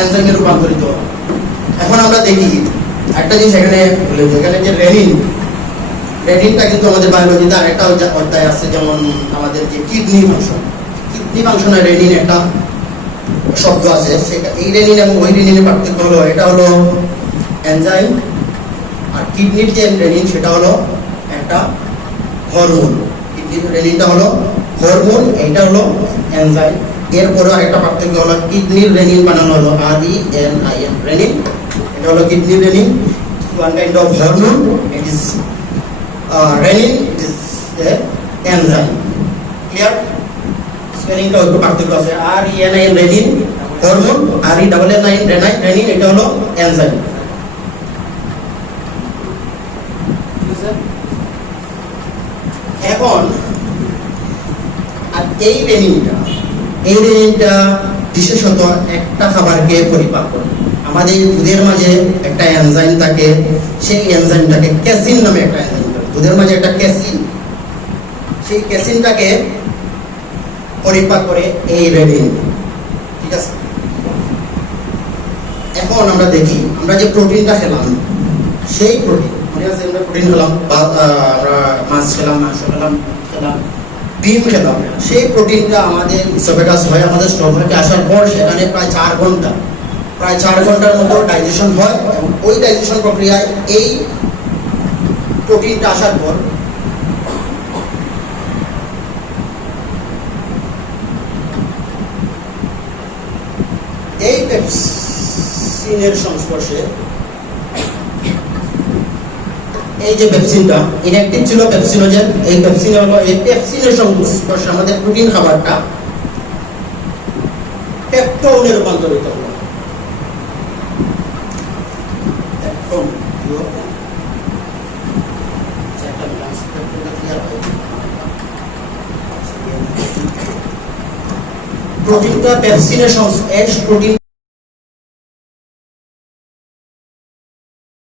এনজাইমে রূপান্তরিত। এখন আমরা দেখি একটা জিনিস এখানে যে রেনিনটা কিন্তু আমাদের বায়োলজিতে আরেকটা অধ্যায় আছে, যেমন আমাদের যে কিডনি ফাংশনে রেনিন একটা শব্দ আছে। সেটা এই রেনিন এবং ওই রেনিনের পার্থক্য হলো এটা হলো এনজাইম, আর কিডনির যে রেনিন সেটা হলো একটা হরমোন। কিডনির রেনিনটা হলো হরমোন, এইটা হলো এনজাইম। এরপরে আরেকটা পার্থক্য হলো কিডনির রেনিন বানানো হলো RENIN রেনিন, এটা হলো কিডনির renin, one kind of hormone. It is renin, it is enzyme. Clear? স্পেলিংটা একটু পার্থক্য আছে। RENIN renin hormone, RENIN renin এটা হলো এনজাইম। এখন আর এই রেনিনটা বিশেষত একটা খাবারকে পরিপাক করে। আমাদের দুধের মাঝে একটা এনজাইম থাকে, সেই এনজাইমটাকে ক্যাসিন নামে একটা এনজাইম থাকে। দুধের মাঝে একটা ক্যাসিন, সেই ক্যাসিনটাকে পরিপাক করে এই রেনিন। ঠিক আছে, এখন আমরা দেখি আমরা যে প্রোটিনটা খেলাম, সেই প্রোটিন মনে আছে আমরা প্রোটিন খেলাম, আমরা মাছ খেলাম, মাংস খেলাম, ডিম খেলাম, সেই প্রোটিনটা আমাদের ইসোফেগাস হয়ে আমাদের স্টমাকে আসার পর সেখানে প্রায় 4 ঘন্টার মতো ডাইজেশন হয়। এবং ওই ডাইজেশন প্রক্রিয়ায় এই প্রোটিনটা আসার পর এই পেপসিনের সংস্পর্শে, এই যে পেপসিনটা ইনঅ্যাক্টিভ ছিল পেপসিনোজেন, এই পেপসিনের সংস্পর্শে আমাদের প্রোটিন খাবারটা পেপটোনে রূপান্তরিত হলো। প্রোটিনটা পেপসিনের সংস্পর্শে প্রোটিন